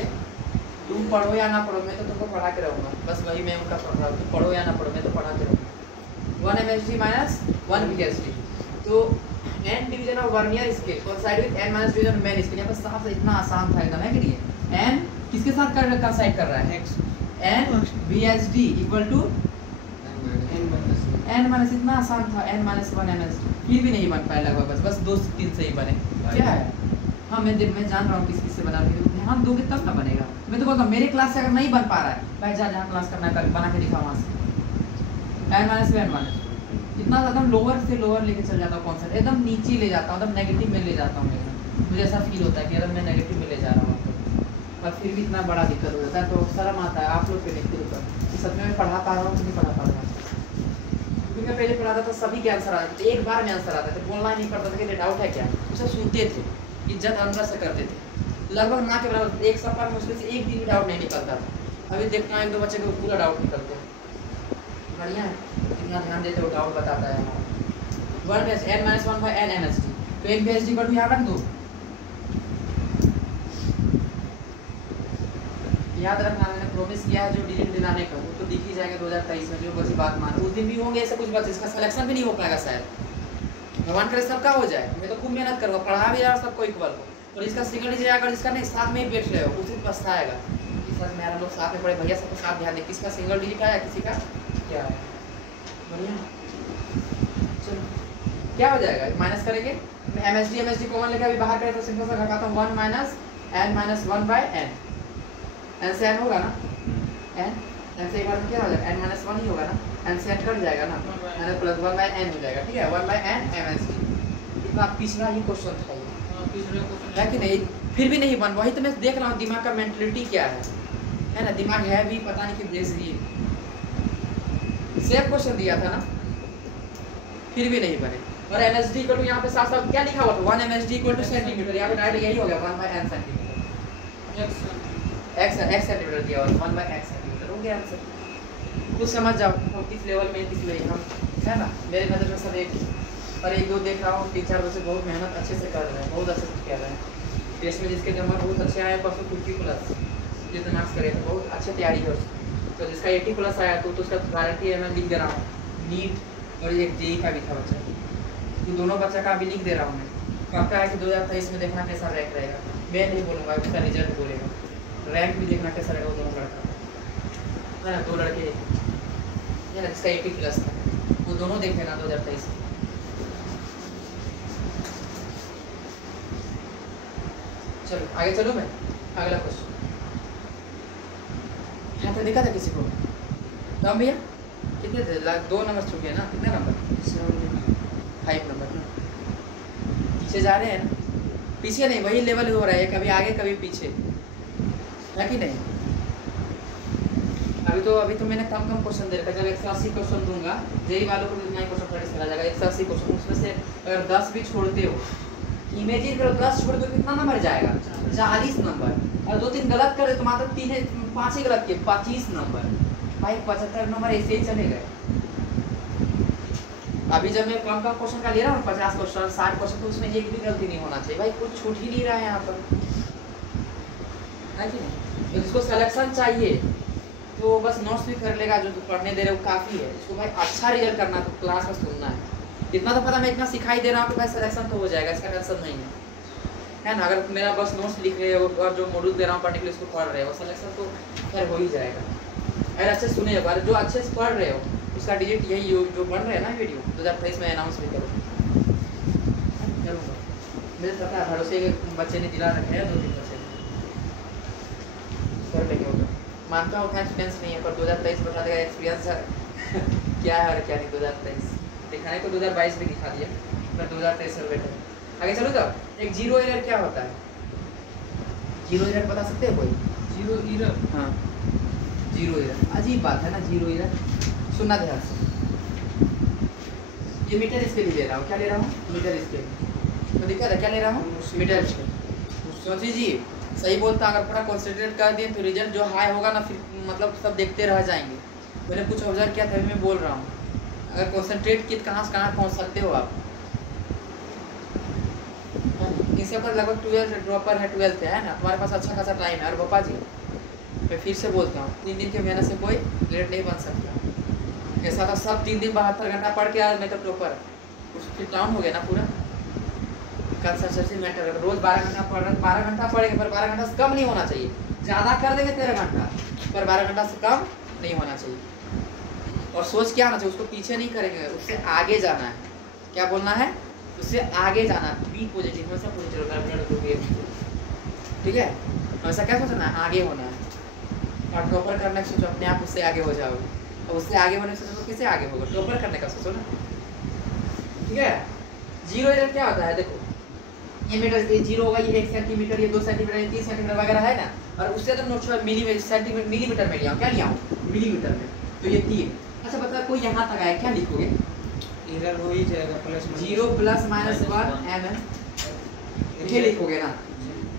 तुम पढ़ो या ना पढ़ो मैं तो तुमको पढ़ा के रहूँगा, बस वही मैं उनका पढ़ रहा हूँ। तुम पढ़ो या ना पढ़ो मैं तो पढ़ा के रहूँगा। 1 MSD minus 1 VSD, तो n division of vernier scale coincide with n minus division main scale. यहाँ पर साफ से इतना आसान था एकदम, है कि नहीं? n किसके साथ कोइंसाइड कर रहा है? x n VSD equal to n minus, इतना आसान था n माइनस 1 MSD, फिर भी नहीं बन पाया लगभग, बस 2-3 से ही बने। क्या है? हाँ मैं जान रहा हूँ किस से बना, ध्यान दोगे तब ना बनेगा। मैं तो बोलता हूँ मेरे क्लास से अगर नहीं बन पा रहा है भाई जहाँ क्लास करना है बना के दिखा वहाँ से। n माइनस इतना एकदम लोअर से लोअर लेके चल जाता हूँ, कॉन्सेप्ट एकदम नीचे ले जाता हूँ, एकदम नेगेटिव में ले जाता हूँ। मुझे ऐसा फील होता है कि अगर मैं नेगेटिव में ले जा रहा हूँ और फिर भी इतना बड़ा दिक्कत हो जाता है, तो शर्म आता है आप लोग के नहीं खुद पर सच में मैं पढ़ा पा रहा हूँ कि नहीं पढ़ा पा रहा हूँ। क्योंकि मैं पहले पढ़ाता था सभी के आंसर आते थे, एक बार में आंसर आता था, बोलना नहीं पड़ता था कि डाउट है क्या, उसे सुनते थे, इज्जत अंदर से करते थे। लगभग ना के बराबर एक सप्ताह में मुश्किल से 1 दिन भी डाउट नहीं निकलता था। अभी देखना 1-2 बच्चे को पूरा डाउट निकलते हैं। बढ़िया है, इतना ध्यान देते हो, डाउट बताता है। 1 n minus 1 by n MSD, तो n VSD पर भी यहाँ रख दो। याद रखना मैंने प्रॉमिस किया है जो डिजिट दिलाने का वो तो दिख ही जाएगा 2023 में, जो बसी बात मान उस दिन भी होंगे ऐसे कुछ बच्चे इसका सिलेक्शन भी नहीं हो पाएगा शायद। भगवान करे सबका हो जाए, मैं तो खूब मेहनत करूँगा, पढ़ा भी यार सबको इक्वल हो, और इसका सिंगल डिजिट आकर जिसका नहीं साथ में ही बैठ रहे हो उस दिन पछताएगा कि समझ में आ रहा, लोग साथ में पढ़े, भैया सबको साथ ध्यान दे, किसका सिंगल डिजिट आया, किसी का क्या है, बढ़िया। चलो क्या हो जाएगा, माइनस करेंगे, MSD कॉमन लेके अभी बाहर करें तो सिंपल सा घटाता हूँ 1 minus n minus 1 by n, n से n होगा ना, n से एक बार में क्या हो जाएगा, n माइनस 1 ही होगा ना, n से n कट जाएगा ना, n प्लस 1 बाय n हो जाएगा, ठीक है, 1 बाय n MSD। इतना पिछला ही क्वेश्चन था है कि नहीं, फिर भी नहीं बन, वही तो मैं देख रहा हूँ दिमाग का मेंटलिटी क्या है ना, दिमाग है भी पता नहीं कि भेज दिए, सेम क्वेश्चन दिया था ना, फिर भी नहीं बने। और MSD इक्वल टू यहाँ पे साथ साथ क्या लिखा हुआ था, 1 MSD इक्वल टू सेंटीमीटर, यहाँ पे डायरेक्ट यही हो गया 1 by n centimetre, x centimetre दिया हुआ 1 बाय x सेंटीमीटर हो गया आंसर। कुछ समझ जाओ हम किस लेवल में किस लेवल हम, है ना, मेरे नज़र में सब एक पर एक दो देख रहा हूँ, 3-4 बच्चे बहुत मेहनत अच्छे से कर रहे हैं, बहुत अच्छे से कर रहे हैं, टेस्ट में जिसके नंबर बहुत अच्छे आए परसों 50+ जितने मार्क्स करे थे, बहुत अच्छी तैयारी है उसकी, तो जिसका 80+ आया तो उसका गारंटी है, मैं लिख दे रहा हूँ, नीट और एक JEE का भी था बच्चा, तो दोनों बच्चा का अभी लिख दे रहा हूँ मैं, पक्का है कि 2023 में देखना कैसा रैंक रहेगा, मैं नहीं बोलूँगा, उसका रिजल्ट बोलेगा, रैंक भी देखना कैसा रहेगा, वो दोनों लड़का है ना, 2 लड़के है ना, जिसका 80+ था, वो दोनों देख लेना 2023 में। चलो आगे चलो, मैं अगला क्वेश्चन यहाँ पे देखा था किसी को, तो हम भैया कितने थे, 2 नंबर छूट गए ना, कितने नंबर, 5 नंबर ना, पीछे जा रहे हैं ना, पीछे नहीं वही लेवल हो रहा है, कभी आगे कभी पीछे, है कि नहीं। अभी तो मैंने कम क्वेश्चन दे रखा है, जब 180 क्वेश्चन दूंगा JEE वालों को इतना ही क्वेश्चन प्रैक्टिस करा जाएगा, 180 क्वेश्चन, उसमें से अगर 10 भी छोड़ते हो, इमेजिन करो 10 छोड़ दो कितना नंबर जाएगा, 40 नंबर, और 2-3 गलत कर दे तो मात्र 3-5 ही गलत किए, 25 नंबर, भाई 75 नंबर ऐसे ही चले गए। अभी जब मैं कम क्वेश्चन का ले रहा हूँ 50 क्वेश्चन 60 क्वेश्चन, तो उसमें एक भी गलती नहीं होना चाहिए, भाई कुछ छूट ही नहीं रहा है यहाँ पर, है कि नहीं। तो जिसको सिलेक्शन चाहिए तो बस नोट्स भी कर लेगा, जो पढ़ने दे रहे वो काफ़ी है, इसको भाई अच्छा रिजल्ट करना है तो क्लास में सुनना है, इतना तो पता मैं इतना सिखाई दे रहा हूँ कि भाई सिलेक्शन तो हो जाएगा, इसका टेंशन नहीं है ना। अगर मेरा बस नोट्स लिख रहे हो और जो मॉड्यूल दे रहा हूँ पढ़ने के लिए उसको पढ़ रहे हो, सिलेक्शन तो खैर हो ही जाएगा। अगर अच्छे सुने अगर जो अच्छे से पढ़ रहे हो उसका डिजिट यही जो बन रहे हैं ना वीडियो 2023 में अनाउंस भी करो, मुझे पता है भरोसे के बच्चे ने दिला रखे हैं, 2-3 बच्चे कर लेंगे होगा, मानता हूँ एक्सपीरियंस नहीं है, पर 2023 बता देगा एक्सपीरियंस है क्या है और क्या नहीं। 2023 दिखाने को 2022 भी दिखा दिया, पर 2023 में बेटर। आगे चलो तो एक जीरो एरर क्या होता है, जीरो एरर बता सकते हैं कोई? जीरो एरर, हाँ जीरो एरर, अजीब बात है ना जीरो एरर, सुनना ध्यान से। ये मीटर स्केल ले रहा हूँ, क्या ले रहा हूँ? Metre scale. तो दिक्कत है क्या ले रहा हूँ? Metre scale. सोचिए जी सही बोलता, अगर पूरा कॉन्सेंट्रेट कर दिए तो रिजल्ट जो हाई होगा ना फिर मतलब सब देखते रह जाएंगे। मैंने कुछ ऑब्जर्व किया था, मैं बोल रहा हूँ अगर कॉन्सेंट्रेट किए कहाँ से कहाँ पहुँच सकते हो आप। इससे पर लगभग 12 ड्रॉपर है, 12th है ना, तुम्हारे पास अच्छा खासा टाइम है। और पापा जी मैं फिर से बोलता हूँ 3 दिन की मेहनत से कोई ग्रेड नहीं बन सकता। ऐसा था सब 3 दिन 72 घंटा पढ़ के आज मैं तो टॉपर, फिर डाउन हो गया ना पूरा। कंसिस्टेंसी मैटर, रोज 12 घंटा पढ़ रहे, 12 घंटा पढ़ेंगे पर 12 घंटा से कम नहीं होना चाहिए। ज़्यादा कर देंगे 13 घंटा पर 12 घंटा से कम नहीं होना चाहिए। और सोच क्या आना चाहिए, उसको पीछे नहीं करेंगे, उससे आगे जाना है। क्या बोलना है? उससे आगे जाना, बी पॉजिटिव में सब पॉजिटिव, ठीक है। ऐसा क्या सोचना है? आगे होना है। और टॉपर करने का सोचो, अपने आप उससे आगे हो जाओगे। और उससे आगे होने से सोचो किससे आगे होगा? टॉपर करने का सोचो ना, ठीक है। जीरो एरर क्या होता है? देखो ये मीटर ये जीरो होगा, ये 1 सेंटीमीटर, ये 2 सेंटीमीटर, ये 3 सेंटीमीटर वगैरह है ना। और उससे तो नोट मिलीमीटर में लिया हूँ, क्या लिया हूँ? मिलीमीटर में। तो ये 3। अच्छा बता, कोई यहाँ तक आया, क्या लिखोगे? एरर हो ही जाएगा, प्लस 0 ± 1 mm ये लिखोगे ना।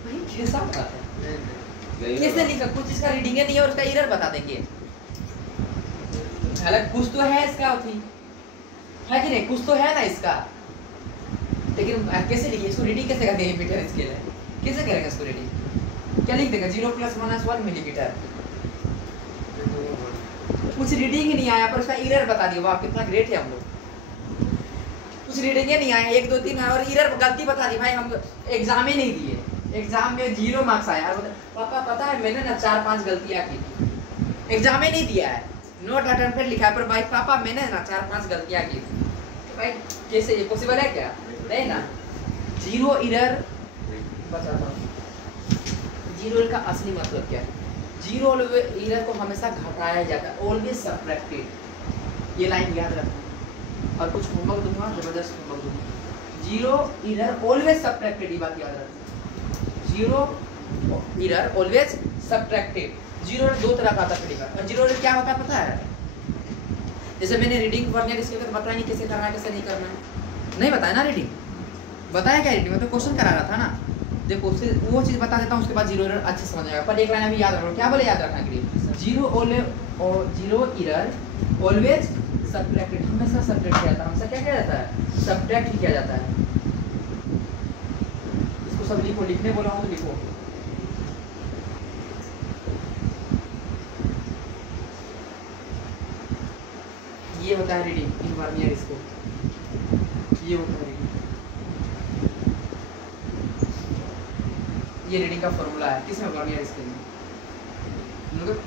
भाई कैसा बात है, कैसे लिखा? कुछ इसका रीडिंग नहीं है और उसका एरर बता देंगे। हालांकि कुछ तो है इसका, है कि नहीं? कुछ तो है ना इसका, लेकिन कैसे लिखिए इसको? रीडिंग कैसे करेंगे? मीटर स्केल है, कैसे करेंगे इसको रीडिंग? क्या लिख देगा? 0 ± 1 मिलीमीटर। कुछ रीडिंग ही नहीं आया पर उसका एरर बता दिया। वाह कितना ग्रेट है हम लोग। कुछ रीडिंग ही नहीं आया, 1 2 3 और एरर गलती बता दी। भाई हम एग्जाम ही नहीं दिए, एग्जाम में 0 मार्क्स आया। और पापा पता है मैंने ना 4-5 गलतियां की थी, एग्जाम में नहीं दिया है, नोट अटेम्प्टेड लिखा है, पर भाई पापा मैंने ना 4-5 गलतियां की थी। तो भाई कैसे ये पॉसिबल है क्या? नहीं ना। 0 एरर बताता हूँ, 0 एरर का असली मतलब क्या है। 0 एरर को हमेशा घटाया जाता है, ऑलवेज सब्ट्रैक्टेड। ये लाइन याद रखना। और कुछ होमवर्क दूंगा, जबरदस्त होमवर्क दूंगा। 0 एरर ऑलवेज सब्ट्रैक्टेड, ये बात याद रखना। 0 एरर ऑलवेज सब्ट्रैक्टेड। 0 एरर 2 तरह का आता है। और 0 एरर क्या होता है पता है? जैसे मैंने रीडिंग वर्नियर स्केल का बताया नहीं कैसे करना है कैसे नहीं करना है, नहीं बताया ना रीडिंग, बताया क्या रीडिंग में? तो क्वेश्चन करा रहा था ना। देखो उससे वो चीज़ बता देता हूँ, उसके बाद 0 एरर अच्छे समझ आएगा। पर एक लाइन अभी याद रखो, क्या बोले याद रखना के लिए? 0 एरर ऑलवेज सब्ट्रैक्टेड, हमेशा सब्ट्रैक्ट किया जाता है। हमेशा क्या किया जाता है? सब्ट्रैक्ट ही किया जाता है। इसको सब लिखो, लिखने बोला हूँ तो लिखो। ये होता है रीडिंग इन वर्नियर स्केल, ये होता है रीडिंग। ये रीडिंग का फॉर्मूला है किसमें? वर्नियर स्केल में। मतलब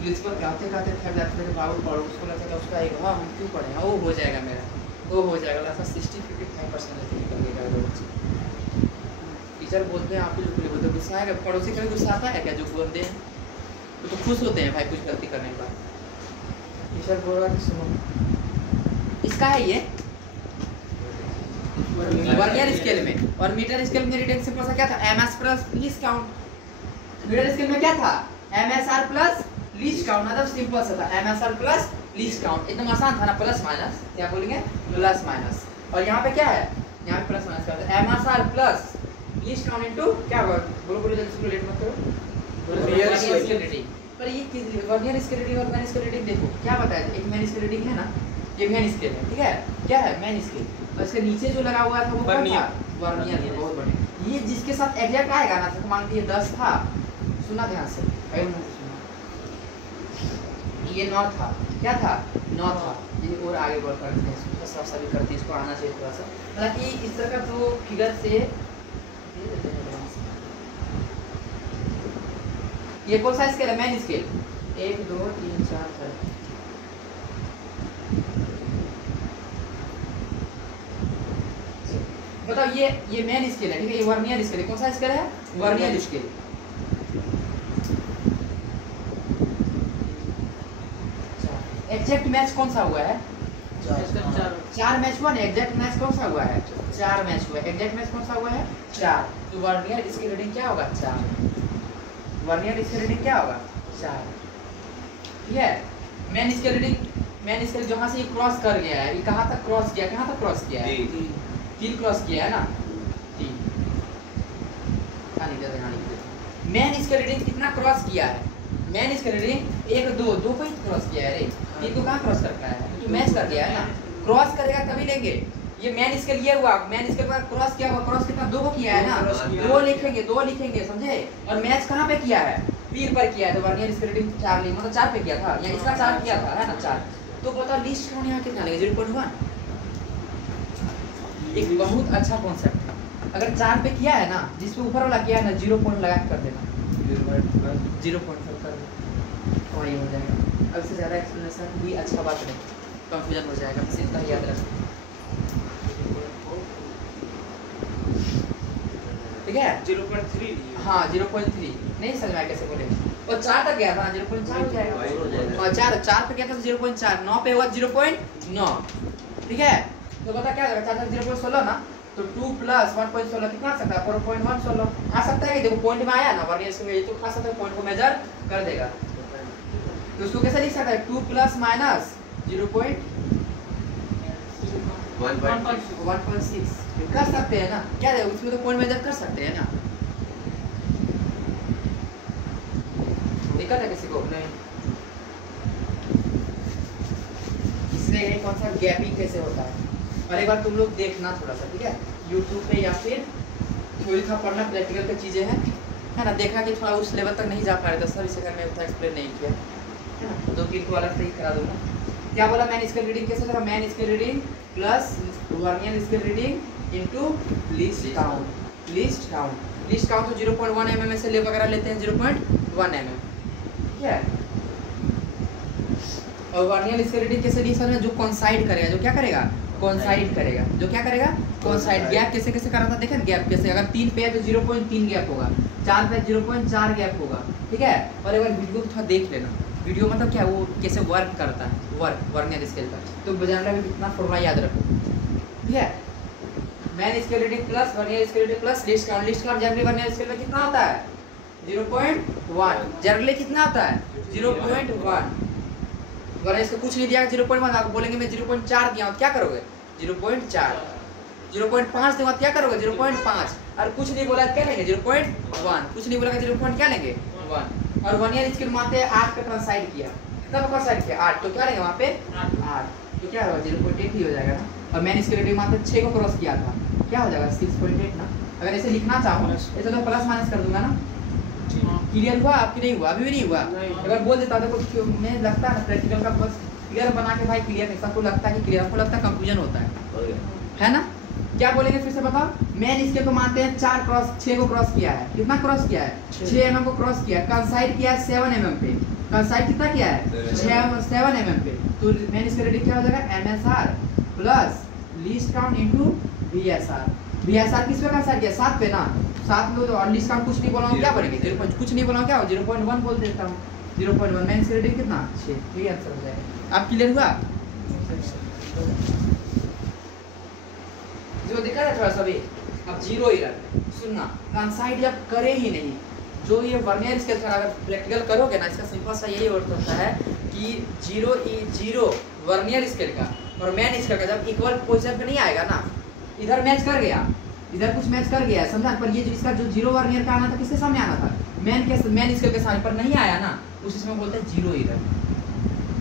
प्रिंसिपल गाते गाते थक जाते थे, बाबू पढ़ो, उसको लगता था उसका एक हाँ हम क्यों पढ़े, वो हो जाएगा मेरा, वो हो जाएगा। लास्ट 60-55% निकल गया। टीचर बोलते हैं आपको जो पूरे बोलते गुस्सा आएगा, पड़ोसी का भी गुस्सा आता है क्या? जो बोलते हैं तो खुश होते हैं भाई कुछ गलती करने के बाद। टीचर बोल रहा है सुनो, इसका है ये वर्नियर स्केल में। और मीटर स्केल में रीडिंग सिंपल सा क्या था? MS plus least count. Metre scale में क्या था? MSR plus least count. मतलब सिंपल सा था, एमएसआर प्लस लीस्ट काउंट। एकदम आसान था ना, प्लस माइनस, क्या बोलेंगे? Plus minus. और यहाँ पे क्या है? यहाँ पे प्लस माइनस का है, MSR plus least count into क्या होगा? बोलो बोलो जल्दी से, लेट मत करो। Vernier scale reading. पर ये वर्नियर स्केल रीडिंग और मैन स्केल रीडिंग देखो क्या बताया? एक मैन स्केल रीडिंग है ना, ये मैन स्केल है, ठीक है? क्या है? Main scale. और इसके नीचे जो लगा हुआ था वो वर्नियर। वर्नियर बहुत बढ़िया। ये जिसके साथ एग्जैक्ट आएगा ना, तो मान लीजिए 10 था, सुना ध्यान से, ये 9 था, क्या था? 9 था। ये और आगे बढ़ करते हैं, सब भी करते हैं, इसको आना चाहिए थोड़ा सा। हालांकि इस तरह का तो फिगर से ये कौन सा स्केल है? Main scale. 1 2 3 4 5। बताओ ये मैन स्केल है, ठीक है? ये वर्नियर स्केल है। कौन सा स्केल है? Vernier scale. एग्जैक्ट मैच कौन सा हुआ है? 4 मैच हुआ ना। एग्जैक्ट मैच कौन सा हुआ है? 4 मैच हुआ है। एग्जैक्ट मैच कौन सा हुआ है? 4। तो वर्नियर स्केल रीडिंग क्या होगा? 4। वर्नियर स्केल रीडिंग क्या होगा? 4। ठीक है? Main scale reading, main scale जहाँ से ये क्रॉस कर गया है, ये कहाँ तक क्रॉस किया? कहाँ तक क्रॉस किया है? 3 क्रॉस किया है ना, 3। मैन स्केल रीडिंग कितना क्रॉस किया है? मैन स्केल रीडिंग 1 2 2 को ही क्रॉस किया है रे। 3 को कहाँ क्रॉस करता है? तो मैच कर दिया है ना। क्रॉस करेगा तभी लेंगे। ये मैन स्केल ये हुआ, मैन स्केल पर क्रॉस किया हुआ, क्रॉस कितना? 2 को किया है ना, 2 लिखेंगे, 2 लिखेंगे, समझे? और मैच कहाँ पे किया है? 3 पर किया है। तो वर्नियर स्केल रीडिंग 4 ली, मतलब 4 पे किया था, या इसका 4 किया था, है ना 4। तो बताओ लीस्ट काउंट यहाँ कितना लेंगे? 0.1। एक बहुत अच्छा कॉन्सेप्ट है। अगर 4 पे किया है ना, जिसपे ऊपर वाला किया है ना, 0 पॉइंट लगा कर देना, 0.5 कर देना, और ये हो जाएगा। अब इससे ज़्यादा एक्सप्लेनेशन भी अच्छा बात नहीं, कंफ्यूजन हो जाएगा, बस इतना याद रखना, ठीक है? 0.3। हाँ 0.3 नहीं समझ में आया कैसे बोले। और 4 तक गया था ना, 0.4 हो जाएगा। और 4 पे गया था 0.4, 9 पे हुआ 0.9, ठीक है? तो बता क्या होगा? 4 0.16 ना, तो 2 प्लस 1.16 कितना आ सकता है? 4.116 आ सकता है। देखो पॉइंट में आया ना वर्नियर स्केल में, ये तो खा सकता है, पॉइंट को मेजर कर देगा। तो उसको कैसे लिख सकता है? 2 प्लस माइनस 1.6 कर सकते हैं ना, क्या है उसमें? तो पॉइंट मेजर कर सकते हैं ना। दिक्कत है किसी को? नहीं। इसमें कौन सा गैपिंग कैसे होता है? और एक बार तुम लोग देखना थोड़ा सा, ठीक है? YouTube पे या फिर थोड़ी था पढ़ना, प्रैक्टिकल की चीज़ें हैं, है ना? देखा कि थोड़ा उस लेवल तक नहीं जा पा रहे, 10 सेकंड में उतना एक्सप्लेन नहीं किया, है ना? 2-3 को अलग से ही करा दूंगा। क्या बोला? मैन स्केल रीडिंग कैसे करा? Main scale reading plus vernier scale reading into least count. Least count तो 0.1 mm से ले वगैरह लेते हैं 0.1 mm, ठीक है। और वर्नियर स्केल रीडिंग कैसे ली सर, जो कोइंसाइड करेगा, जो क्या करेगा, कोइंसाइड करेगा, जो क्या करेगा, कोइंसाइड। गैप कैसे कैसे कर रहा था, देखें गैप कैसे, अगर 3 पे है तो 0.3 गैप होगा, 4 पे 0.4 गैप होगा, ठीक है। और एक बार वीडियो को थोड़ा देख लेना, वीडियो मतलब क्या वो कैसे वर्क करता है, वर्नियर स्केल का, तो बजाना भी कितना फॉर्मूला याद रखो, ठीक है। Main scale reading plus vernier scale reading plus least count generally vernier scale में कितना होता है 0.1, जनरली कितना होता है 0.1। वर्नियर इसको कुछ नहीं दिया 0.1, आप बोलेंगे मैं 0.4 दिया हूं, क्या करोगे 0.4, 0.5 दूंगा क्या करोगे 0.5, और कुछ नहीं बोला क्या लेंगे 0.1, कुछ नहीं बोला 0. क्या लेंगे 1। और वर्नियर स्केल माते 8 पे ट्रांससाइड किया, कितना पे ट्रांससाइड किया 8, तो क्या लेंगे वहां पे 8, तो क्या होगा 0.8 ही हो जाएगा ना। और मैन स्केल रीडिंग माते 6 को क्रॉस किया था, क्या हो जाएगा 6.8 ना। अगर ऐसे लिखना चाहो ऐसे तो प्लस माइनस कर दूंगा ना। क्लियर हुआ आपकी, नहीं हुआ, अभी भी नहीं हुआ। अगर बोल देता देखो मैं लगता है प्रैक्टिकल का बस क्लियर बना के भाई क्लियर नहीं, सबको लगता है कि क्लियर, आपको लगता है कंफ्यूजन होता है ना। क्या बोलेंगे फिर से बताओ, मैन स्केल को मानते हैं 6 को क्रॉस किया है, कितना क्रॉस किया है 6 mm को क्रॉस किया है, कंसाइड किया है 7 mm पे, कंसाइड कितना किया है 7 mm पे, तो मैन स्केल रीडिंग क्या हो जाएगा MSR plus least count into VSR। VSR किस पे कंसाइड किया 7 पे ना, 7 लो, और लीस्ट काउंट कुछ नहीं बोला हूं, क्या बोलेंगे 0. कुछ नहीं बोला हूं, क्या हो 0.1 बोल देता हूं, 0.1। मैन स्केल रीडिंग कितना 6, ये आंसर हो जाएगा। आप क्लियर हुआ, जो दिखा रहा थोड़ा सा भी। अब 0 एरर सुनना, कंसाइड जब करे ही नहीं, जो ये वर्नियर स्केल का अगर प्रैक्टिकल करोगे ना, इसका सिंपल सा यही अर्थ होता है कि 0 वर्नियर स्केल का और मैन स्केल का जब इक्वल पोजीशन पे नहीं आएगा ना, इधर मैच कर गया, इधर कुछ मैच कर गया, समझा, पर ये जो इसका जो 0 वर्नियर का आना था किसके सामने आना था, मैन स्केल के सामने, पर नहीं आया ना, उस समय बोलते हैं 0 एरर।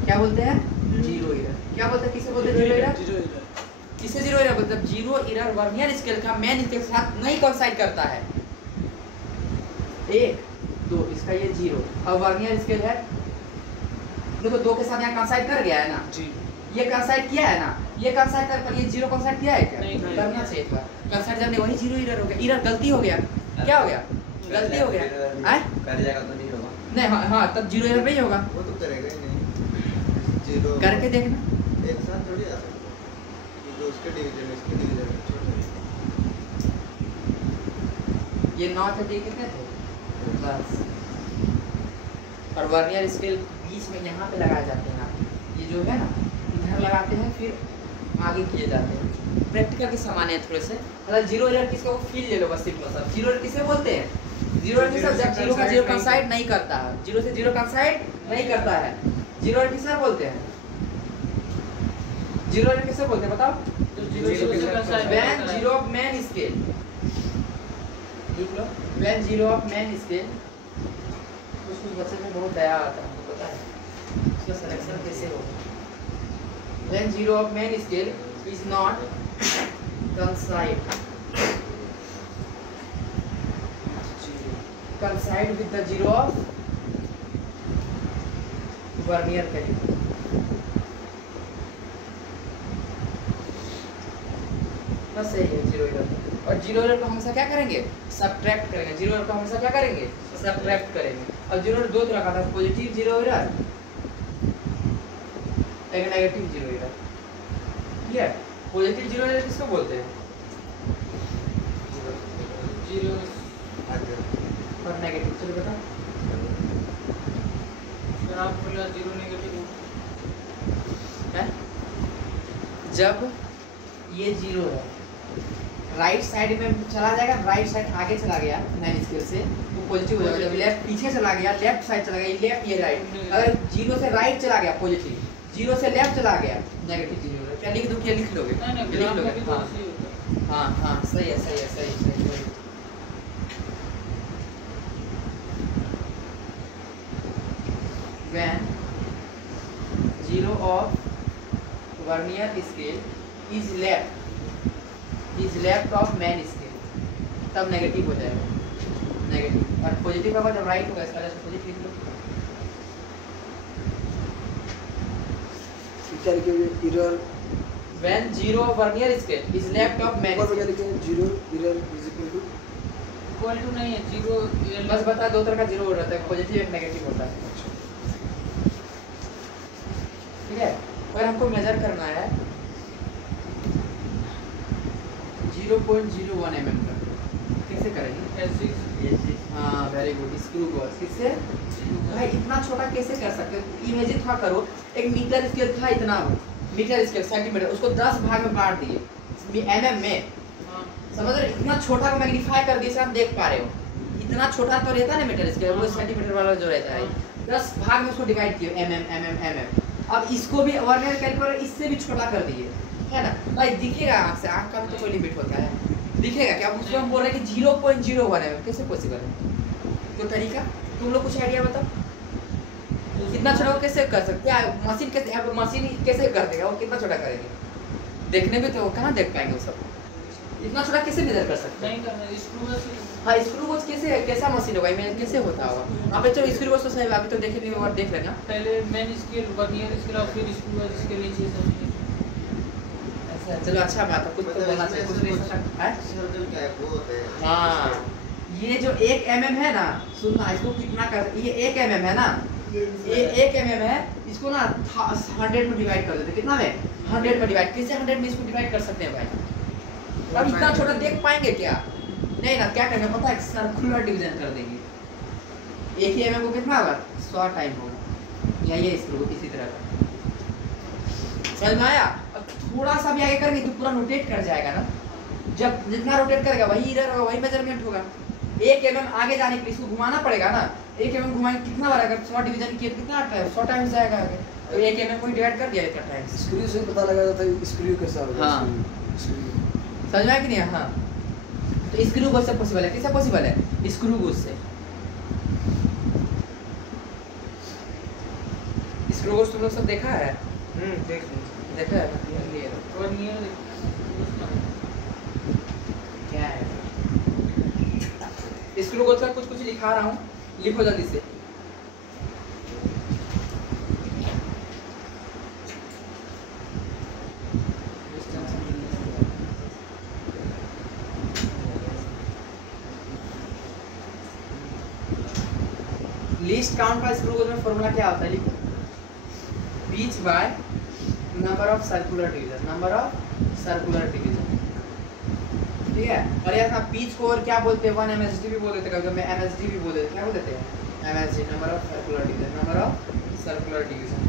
क्या बोलते हैं 0 एरर, क्या बोलते हैं, किसे बोलते हैं 0 एरर, किसे 0 एरर मतलब 0 एरर वर्नियर स्केल का मैन स्केल के साथ नहीं कोइंसाइड करता है। 1 2 इसका ये 0, और वर्नियर स्केल है देखो 2 के साथ यहाँ कोइंसाइड कर गया है ना जी, ये कोइंसाइड किया है ना, ये कोइंसाइड कर, पर ये 0 कोइंसाइड किया है क्या, नहीं करना चाहिए था, कोइंसाइड जब नहीं वही 0 एरर हो गया, एरर गलती हो गया, क्या हो गया गलती हो गया, हैं कर जाएगा तो नहीं होगा, नहीं हां तब 0 एरर नहीं होगा, वो तो करेगा ही नहीं 0 करके देखना, एक साथ थोड़ी आ सकता है, जो उसके डिवीजन इसके डिवीजन ये 9 थे कितने थे बस। और वर्नियर स्केल बीच में यहाँ पे लगाए जाते हैं, ये जो है ना इधर लगाते हैं फिर आगे किए जाते हैं। प्रैक्टिकल के सामान है थोड़े से, मतलब 0 एरर किसका वो फील ले लो बस सिंपल सा। 0 एरर किसे बोलते हैं 0 एरर किसे, जब 0 का 0 कंसाइड नहीं करता है, 0 से 0 कंसाइड नहीं करता है, 0 एरर किसे बोलते हैं, 0 एरर किसे बोलते हैं बताओ, व्हेन 0 ऑफ मैन स्केल, लिख लो व्हेन 0 ऑफ मैन स्केल, कुछ बच्चे में बहुत दया आता है, हमको पता है इसका सिलेक्शन कैसे होगा। When 0 of main scale is not coincide with the 0 of vernier calliper. बस यही है 0 एरर। और 0 एरर को हमेशा क्या करेंगे सब्ट्रैक्ट करेंगे, 0 एरर को हमेशा क्या करेंगे सब्ट्रैक्ट करेंगे। और 0 एरर दो तरह का था, पॉजिटिव 0 एरर एक नेगेटिव 0 एरर। ठीक है, पॉजिटिव 0 एरर किसको बोलते हैं 0 और नेगेटिव, चलो बता आप बोला 0 नेगेटिव है। जब ये 0 है राइट साइड में चला जाएगा, राइट साइड आगे चला गया मैन स्केल से तो पॉजिटिव हो जाएगा। जब लेफ्ट पीछे चला गया, लेफ्ट साइड चला गया, ये लेफ्ट ये राइट। अगर 0 से राइट चला गया पॉजिटिव, 0 से लेफ्ट चला गया नेगेटिव 0। क्या लिख दूं, क्या लिख लोगे लिख लोगे। हाँ हाँ सही है सही है सही सही। When 0 of vernier scale is left of main scale, तब नेगेटिव हो जाएगा नेगेटिव। और पॉजिटिव का जब राइट होगा इसका जैसे पॉजिटिव लिख लो। क्या लिखेंगे error When 0 vernier scale is left of main ऊपर scale, क्या लिखेंगे 0 error is equal to equal to नहीं है, 0 बस बता, दो तरह का जीरो रहता है, पॉजिटिव एक नेगेटिव होता है। ठीक है, और हमको मेजर करना है 0.01 mm का। कैसे करेंगे? हाँ वेरी गुड, स्क्रू गॉस। किससे भाई इतना छोटा कैसे कर सकते हो? इमेजिन था करो, एक मीटर स्केल था इतना, मीटर स्केल सेंटीमीटर, उसको 10 भाग में बांट दिए mm में, समझ रहे? इतना छोटा को मैग्नीफाई कर दिए, आप देख पा रहे हो। इतना छोटा तो रहता है ना मीटर स्केल, वो सेंटीमीटर वाला जो रहता है, 10 भाग में उसको डिवाइड किए mm। अब इसको भी वर्नियर कैलिपर इससे भी छोटा कर दिए, है ना भाई? दिखेगा आँख से, आँख का भी तो कोई लिमिट होता है, दिखेगा क्या? उसको हम बोल रहे हैं कि 0.01 mm। कैसे पॉसिबल है? तो तरीका तुम लोग कुछ आइडिया बताओ, कितना छोटा वो कैसे कर सकते हैं? मशीन कैसे, अब मशीन कैसे कर देगा? वो कितना छोटा करेंगे? देखने में तो कहाँ देख पाएंगे वो सब, इतना छोटा कैसे मेजर कर सकते हैं? नहीं करना, स्क्रू बस। हाँ स्क्रू वॉच कैसे, कैसा मशीन होगा, इमेज कैसे होता होगा? आप चलो स्क्रू वॉच तो सही, अभी तो देखे नहीं, और देख लेना। पहले मेन स्केल, वर्नियर स्केल और फिर स्क्रू बस, इसके नीचे सब। चलो अच्छा बात है, कुछ तो बोलना चाहिए, कुछ नहीं है। सर्कल क्या है, वो होते हैं। हाँ ये जो 1 mm है ना, सुनना इसको कितना कर, ये 1 mm है ना, ये 1 mm है, इसको ना 100 में डिवाइड कर देते। कितना में? 100 में डिवाइड। कैसे 100 में इसको डिवाइड कर सकते हैं भाई? अब इतना छोटा देख पाएंगे क्या? नहीं ना, क्या करेंगे पता है? सर्कुलर डिवीजन कर देंगे। 1 ही mm को कितना होगा? 100 टाइम होगा, या ये स्क्रू इसी तरह का। समझ में आया? अब थोड़ा सा भी आगे करेंगे तो पूरा रोटेट कर जाएगा ना, जब जितना रोटेट करेगा वही इधर होगा, वही मेजरमेंट होगा। 1 mm आगे जाने के लिए इसको घुमाना पड़ेगा ना, 1 mm घुमाएंगे कितना बार? अगर 100 डिवीजन किए कितना 100 टाइम्स जाएगा आगे, तो 1 mm को डिवाइड कर दिया 1 टाइम्स। स्क्रू से पता लगा जाता है स्क्रू कैसा होगा। हाँ। समझ में आया कि नहीं? हाँ तो स्क्रू गोज से पॉसिबल है। कैसे पॉसिबल है? स्क्रू गोज से। स्क्रू गोज तुम लोग सब देखा है? देखा है? वर्नियर क्या है? स्क्रू गोज का कुछ कुछ लिखा रहा हूँ, लिखो जल्दी से। लीस्ट काउंट का स्क्रू गोज में फॉर्मूला क्या होता है? लिखो, pitch by number of circular division, number of circular division. ठीक है, और यार ना पिच को और क्या बोलते हैं? 1 MSD भी बोल देते हैं, कभी MSD भी बोल देते हैं। क्या बोल देते हैं? MSD, number of circular division, number of circular division.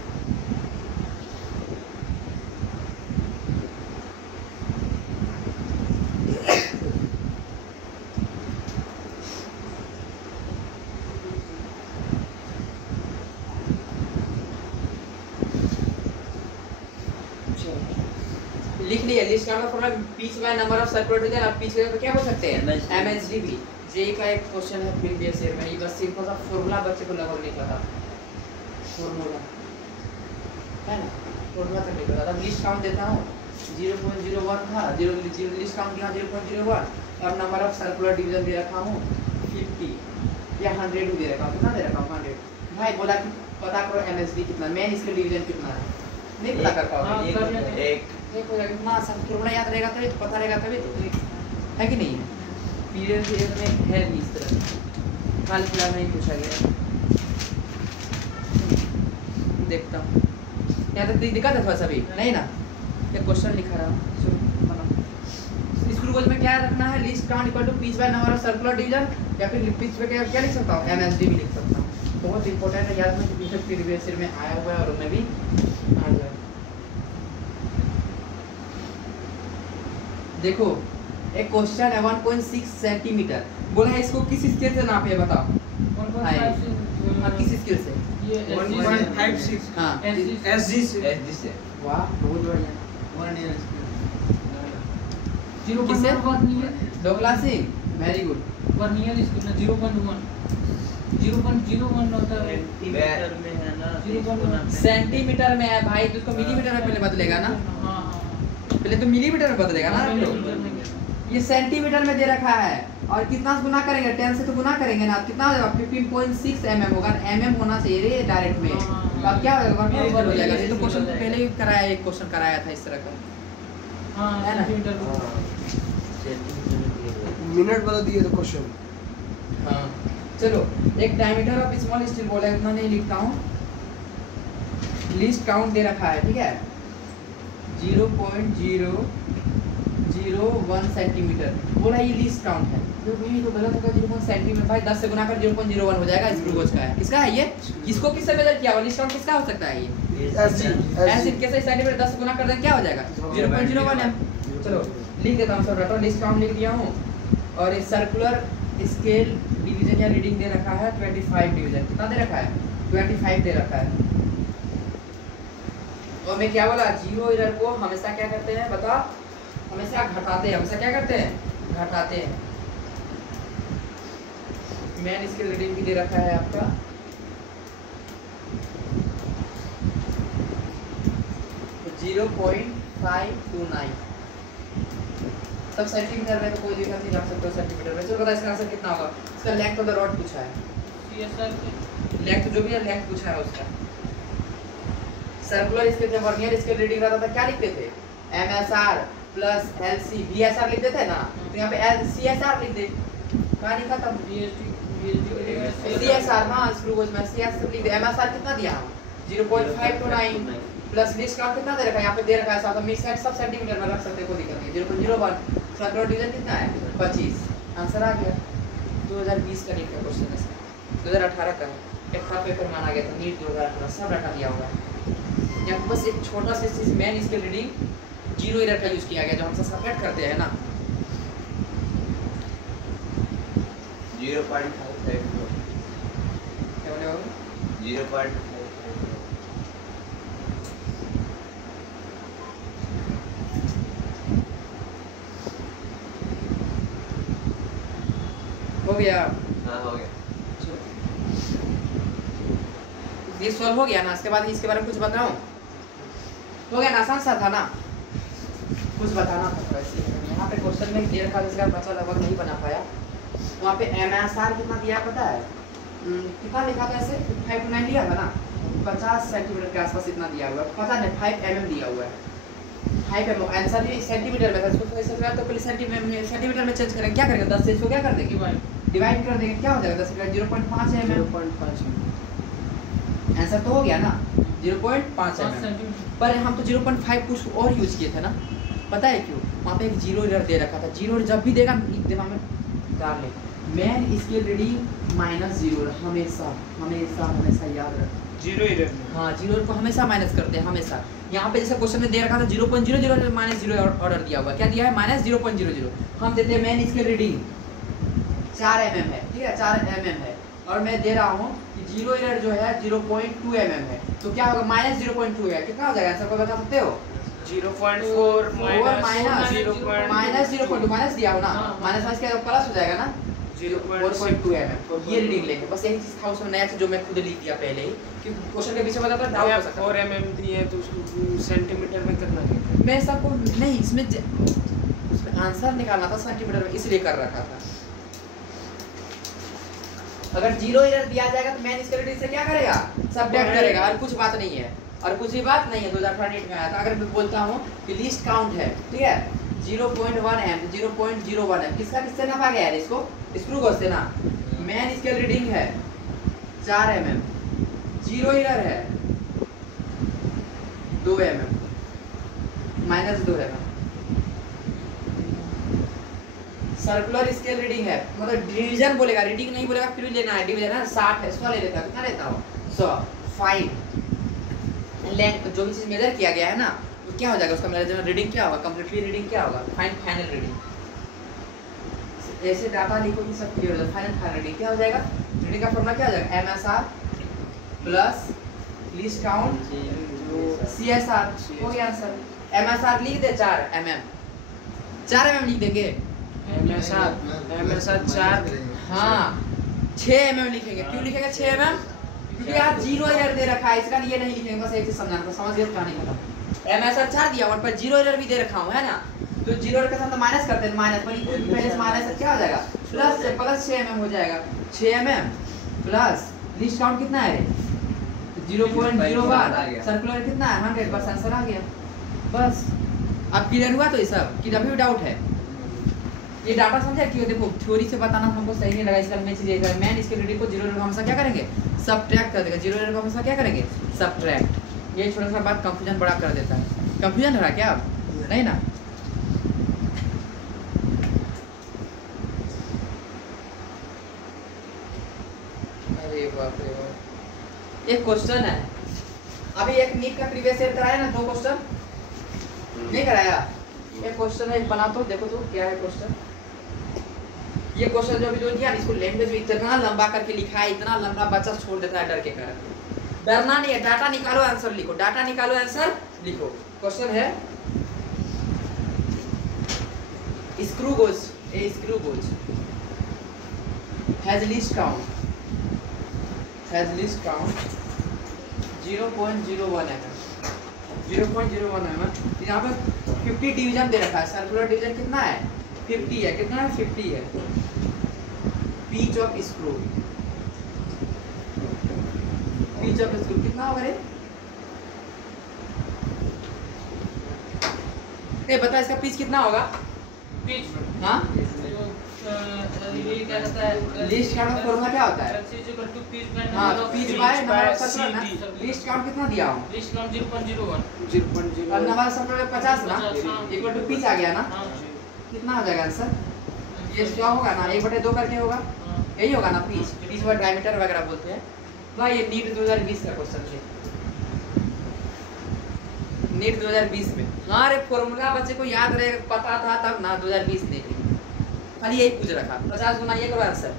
लिख लिया लिस्ट का formula, pitch by number of circular division. आप पिच को क्या बोल सकते हैं? MSD भी। जेई का एक क्वेश्चन है प्रीवियस ईयर में, ये बस सिंपल सा फॉर्मूला बच्चे को लगभग लिखा था, फॉर्मूला है ना, फॉर्मूला तक लिखा था। लिस्ट काउंट देता हूं 0.01 था, 0 लिस्ट काउंट किया 0.01, और नंबर ऑफ सर्कुलर डिवीजन दे रखा हूं 50 या 100 भी दे रखा हूं। कितना दे रखा हूं? 100। भाई बोला कि पता करो MSD कितना, मेन इसका डिवीजन कितना है, नहीं पता कर पाओगे। एक देखो कितना सब फॉर्मूला याद रहेगा तभी तो, पता रहेगा तभी तो, है कि नहीं? पीरियड में है नहीं इस तरह, हाल फिलहाल में ही पूछा गया। देखता हूँ यहाँ तक दिक्कत है थोड़ा सा भी नहीं ना? ये क्वेश्चन लिखा रहा हूँ, स्क्रू गोज में क्या रखना है? Least count equal to pitch by number of circular division, या फिर पिच पे क्या लिख सकता हूँ? MSD भी लिख सकता हूँ। बहुत इंपॉर्टेंट है, याद में प्रीवियस ईयर में आया हुआ है और उनमें भी आ गया। देखो एक क्वेश्चन है 1.6 सेंटीमीटर बोला है, इसको किस स्केल से नापे बताओ? 1.5 किस स्केल से? ये 1.56 हाँ SG से। वाह बहुत बढ़िया। Vernier scale. 0.1 वर्नियर, डोगलासिंग वेरी गुड। वर्नियर स्केल ना 0.1 होता है। सेंटीमीटर में है ना, 0.1 सेंटीमीटर में है भाई, तो उसको मिलीमीटर में पहले बदलेगा ना, हाँ पहले तो मिलीमीटर में बदलेगा ना आप लोग। ये सेंटीमीटर में दे रखा है, और कितना से गुना करेंगे? 10 से तो गुना करेंगे ना, कितना हो जाएगा? 15.6 mm होगा। mm होना चाहिए रे डायरेक्ट में, तो अब क्या हो जाएगा? वर्नियर हो जाएगा। ये तो क्वेश्चन पहले ही कराया, एक क्वेश्चन कराया था इस तरह का, हाँ है ना? सेंटीमीटर। मिनट वाला दिए तो क्वेश्चन हाँ चलो, एक diameter of small steel ball है, इतना नहीं लिखता हूँ, लीस्ट काउंट दे रखा है, ठीक है 0.001 सेंटीमीटर बोला, ये लीस्ट काउंट है। तो नहीं तो गलत होगा, 0 सेंटीमीटर भाई 10 से गुना कर 0.01 हो जाएगा, स्क्रू गेज का है। किसका है ये? किसको किससे मेजर किया हुआ? लीस्ट काउंट किसका हो सकता है ये? ऐसे कैसे सेंटीमीटर 10 से गुना कर दें क्या हो जाएगा? 0.01 है। चलो लिख देता हूँ सब डाटा, लिस्ट काउंट लिख दिया हूँ। और ये सर्कुलर स्केल डिवीजन या रीडिंग दे रखा है 25 डिवीजन। कितना दे रखा है? 25 दे रखा है। और मैं क्या बोला, जीरो एरर को हमेशा क्या करते हैं बता, हमेशा घटाते हैं। हमेशा क्या करते हैं? घटाते हैं। मैन स्केल रीडिंग भी दे रखा है आपका, तो 0.529 सब सेंटीमीटर में, तो कोई दिक्कत नहीं, रख सकते हो सेंटीमीटर में। चलो बता इसका आंसर कितना होगा? इसका लेंथ ऑफ द रॉड पूछा है, लेंथ जो भी है लेंथ पूछा है उसका। सर्कुलर स्केल जब वर्नियर स्केल रीडिंग रहता था क्या लिखते थे? MSR प्लस LC VSR लिखते थे ना, तो यहाँ पे CSR लिख दे। कहाँ लिखा था? CSR ना, स्क्रू गेज में CSR लिख दे। MSR कितना दिया हम? 0.529 प्लस लीस्ट काउंट कितना दे रखा है? यहाँ पे दे रखा है, साथ में मिड साइड सब सेंटीमीटर में रख सकते हैं, कोई दिक्कत नहीं। 0.01 सर्कुलर डिवीजन कितना है? 25। आंसर आ गया। 2020 का नीट का क्वेश्चन है, 2018 का एक था पेपर माना गया था, नीट 2018 सब डाटा दिया हुआ है। यहाँ बस एक छोटा सा चीज main scale reading zero error का यूज किया गया, जो हम सब्ट्रैक्ट करते हैं ना। 0.5 क्या बोले बाबू? 0.5 हो गया? हाँ हो गया। ये सॉल्व हो गया ना? इसके बाद इसके बारे में कुछ बताऊं? हो गया ना? आसान सा था ना? कुछ बताना था थोड़ा सी। यहाँ पे क्वेश्चन में देर का जिसका बच्चा लगभग नहीं बना पाया, वहाँ पे MSR कितना दिया पता है? कितना लिखा था ऐसे? 529 लिया था ना, 50 सेंटीमीटर के आसपास इतना दिया हुआ है, पता नहीं 5 mm दिया हुआ है। 5 mm आंसर भी सेंटीमीटर में था, इसको ऐसे तो पहले सेंटीमीटर में चेंज करेंगे। क्या करेंगे? 10 से इसको क्या कर देंगे? डिवाइड कर देंगे। क्या हो जाएगा? 10 0.5 mm। 0.5 आंसर तो हो गया ना, 0.5 mm। पर हम तो 0.5 कुछ और यूज किए थे ना, पता है क्यों? वहाँ पे एक जीरो एरर दे रखा था। जीरो जब भी देगा दिमाग में डाल ले, मैन स्केल रीडिंग -0 हमेशा हमेशा हमेशा याद रख। Zero error. हाँ, जीरो को हमेशा माइनस करते हैं हमेशा। यहाँ पे जैसे क्वेश्चन में दे रखा था 0.00 -0 ऑर्डर दिया हुआ, क्या दिया है? -0.00। हम देते हैं मैन स्केल रीडिंग 4 mm है, ठीक है 4 mm है, और मैं दे रहा हूँ कि जीरो एरर जो है 0.2 mm है, तो क्या होगा? -0.2 है, कितना हो जाएगा? आंसर को बता सकते हो? 0.4 माइनस 0.2 माइनस दिया हो ना, माइनस माइनस क्या प्लस हो जाएगा ना, 4.2 mm। ये रीडिंग लेंगे, बस यही चीज था उसमें नया चीज जो मैं खुद लिख दिया पहले ही, क्योंकि क्वेश्चन के पीछे बताता डाउट हो सकता है। 4 mm दी है तो उसको सेंटीमीटर में करना है। मैं सबको नहीं, इसमें आंसर निकालना था सेंटीमीटर में, इसलिए कर रखा था। अगर जीरो एरर दिया जाएगा तो मैन स्केल रीडिंग से क्या करेगा? सब्ट्रैक्ट करेगा, और कुछ बात नहीं है, और कुछ भी बात नहीं है। 2018 नीट में आया था। अगर मैं बोलता हूँ कि लिस्ट काउंट है, ठीक है 0.1 m 0.01 m, किसका किससे नापा गया है? इसको स्क्रू गेज से ना। मैन स्केल रीडिंग है 4 mm, जीरो एरर है 2 mm, -2 mm। Circular scale reading है, मतलब डिवीजन बोलेगा, रीडिंग नहीं बोलेगा, फिर भी लेना है। डिवीजन है 60 है, 100 ले लेता, कितना लेता हो? 100। फाइन लेंथ जो भी चीज मेजर किया गया है ना, तो क्या हो जाएगा उसका मेजर रीडिंग क्या होगा? कंप्लीटली रीडिंग क्या होगा? Final reading. ऐसे डाटा लिखो कि सब क्लियर हो जाए। फाइनल रीडिंग क्या हो जाएगा? रीडिंग का फॉर्मूला क्या हो जाएगा? MSR plus least count CSR। हो गया आंसर। MSR लिख दे 4 mm, 4 mm लिख देंगे। MSR 4। हाँ 6 mm लिखेंगे। क्यों लिखेंगे 6 mm? क्योंकि यार जीरो एरर दे रखा है, इसका ये नहीं लिखेंगे। बस एक चीज समझाना था, समझ गए? कहानी खत्म। MSR 4 दिया और पर जीरो एरर भी दे रखा हूँ, है ना? तो जीरो एरर के साथ माइनस करते हैं, माइनस पहले से माइनस क्या हो जाएगा? प्लस से प्लस 6 mm हो जाएगा। 6 mm प्लस लीस्ट काउंट कितना है? 0.01। सर्कुलर कितना है? 100। बस आंसर आ गया। बस अब क्लियर हुआ? तो ये सब कि अभी भी डाउट है? ये डाटा समझा कि देखो थ्योरी से बताना हमको सही नहीं लगा, इसका मैं चीज ये मैन स्केल रीडिंग को 0 एरर को हमेशा क्या करेंगे, सबट्रैक्ट कर देगा। 0 एरर को हमेशा क्या करेंगे, सबट्रैक्ट। ये छोटा सा बात कंफ्यूजन बड़ा कर देता है। कंफ्यूजन हो रहा क्या अब? नहीं ना? अरे बाप रे बाप। एक क्वेश्चन है, अभी एक नीट का प्रीवियस ईयर कराया ना, 2 क्वेश्चन नहीं कराया। एक क्वेश्चन है, बना तो देखो तो क्या है क्वेश्चन। ये क्वेश्चन जो अभी जो दिया इसको लैंग्वेज में इतना लंबा करके लिखा है, इतना लंबा बच्चा छोड़ देता है डर के कारण। डरना नहीं है, डाटा निकालो आंसर लिखो, डाटा निकालो आंसर लिखो। क्वेश्चन है screw gauge, A screw gauge has least count 0.01 mm। 0.01 mm। यहाँ पर 50 डिवीजन दे रखा है, सर्कुलर डिवीजन कितना है, 50 है। कितना है, 50 है। Pitch of screw, pitch of screw कितना होगा रे? ए बता इसका पिच कितना होगा? पिच हाँ ये क्या कहता है, लीस्ट काउंट का फॉर्मूला क्या होता है? हाँ pitch by number of circular ना। लीस्ट काउंट कितना दिया हूँ? लिस्ट काउंट 0.01 अब नंबर ऑफ सर्कुलर 50 ना, 50, इक्वल टू पिच आ गया ना। हाँ कितना हो जाएगा आंसर? ये क्या होगा ना, 1/2 करके होगा, यही होगा ना। पिच, पिच और डायमीटर वगैरह बोलते हैं। भाई ये नीट 2020 का क्वेश्चन है, नीट 2020 में। हाँ रे फॉर्मूला बच्चे को याद रहे, पता था तब ना 2020 नीट खाली यही पूछ रखा। 50 गुना ये करो आंसर।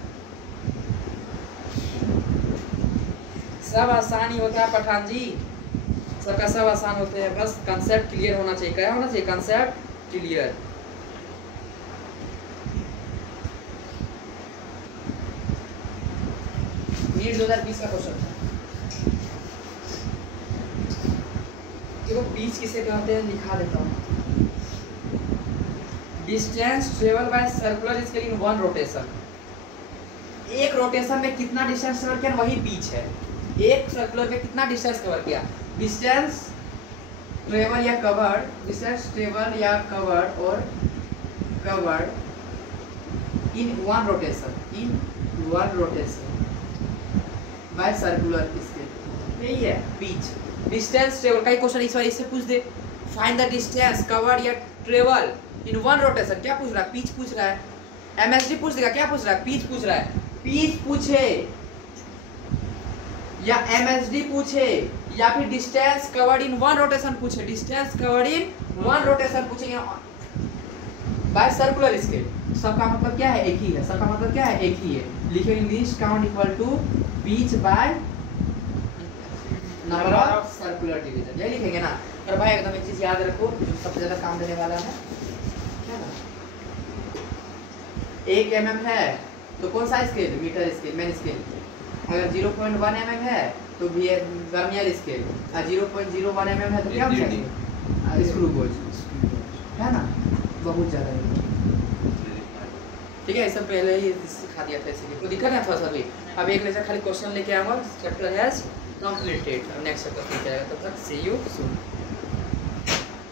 सब आसान ही होता है पठान जी, सबका सब आसान होते हैं, बस कंसेप्ट क्लियर होना चाहिए। क्या होना चाहिए? Concept clear. नीट 2020 का क्वेश्चन था। देखो बीच किसे कहते हैं, लिखा देता हूँ। Distance travel by circular scale in 1 rotation. एक रोटेशन में कितना डिस्टेंस कवर किया, वही पिच है। एक सर्कुलर में कितना डिस्टेंस कवर किया, डिस्टेंस ट्रेवल या कवर्ड, डिस्टेंस ट्रेवल या कवर्ड और covered in 1 rotation bye circular scale, यही है पिच। डिस्टेंस ट्रेवल का क्वेश्चन इस बार इससे पूछ दे, फाइंड द डिस्टेंस कवर्ड या ट्रेवल इन 1 रोटेशन। क्या पूछ रहा है? पिच पूछ रहा है। एमएसडी पूछ देगा, क्या पूछ रहा है? पिच पूछ रहा है। पिच पूछे या एमएसडी पूछे या फिर डिस्टेंस कवर्ड इन 1 रोटेशन पूछे, डिस्टेंस कवर्ड इन 1 रोटेशन पूछे बाय सर्कुलर स्केल। सबका मतलब क्या है? एक ही है। सबका मतलब क्या है? एक ही है। लिखो least count equal to pitch by number of circular division, ये लिखेंगे ना। और भाई एकदम एक चीज याद रखो जो सबसे ज्यादा काम देने वाला है, क्या ना, 1 mm है तो कौन सा scale? Metre scale, main scale. अगर 0.1 mm है तो वर्नियर स्केल, और 0.01 mm है तो क्या चाहिए? स्क्रू गोज, है ना। बहुत ज्यादा है, ठीक है। सब पहले ही सिखा दिया था, इसलिए तो दिक्कत है थोड़ा सा भी। अब एक लेक्चर खाली क्वेश्चन लेके आऊंगा। Chapter has completed. Next chapter में जाएगा, तब तक सी यू सून।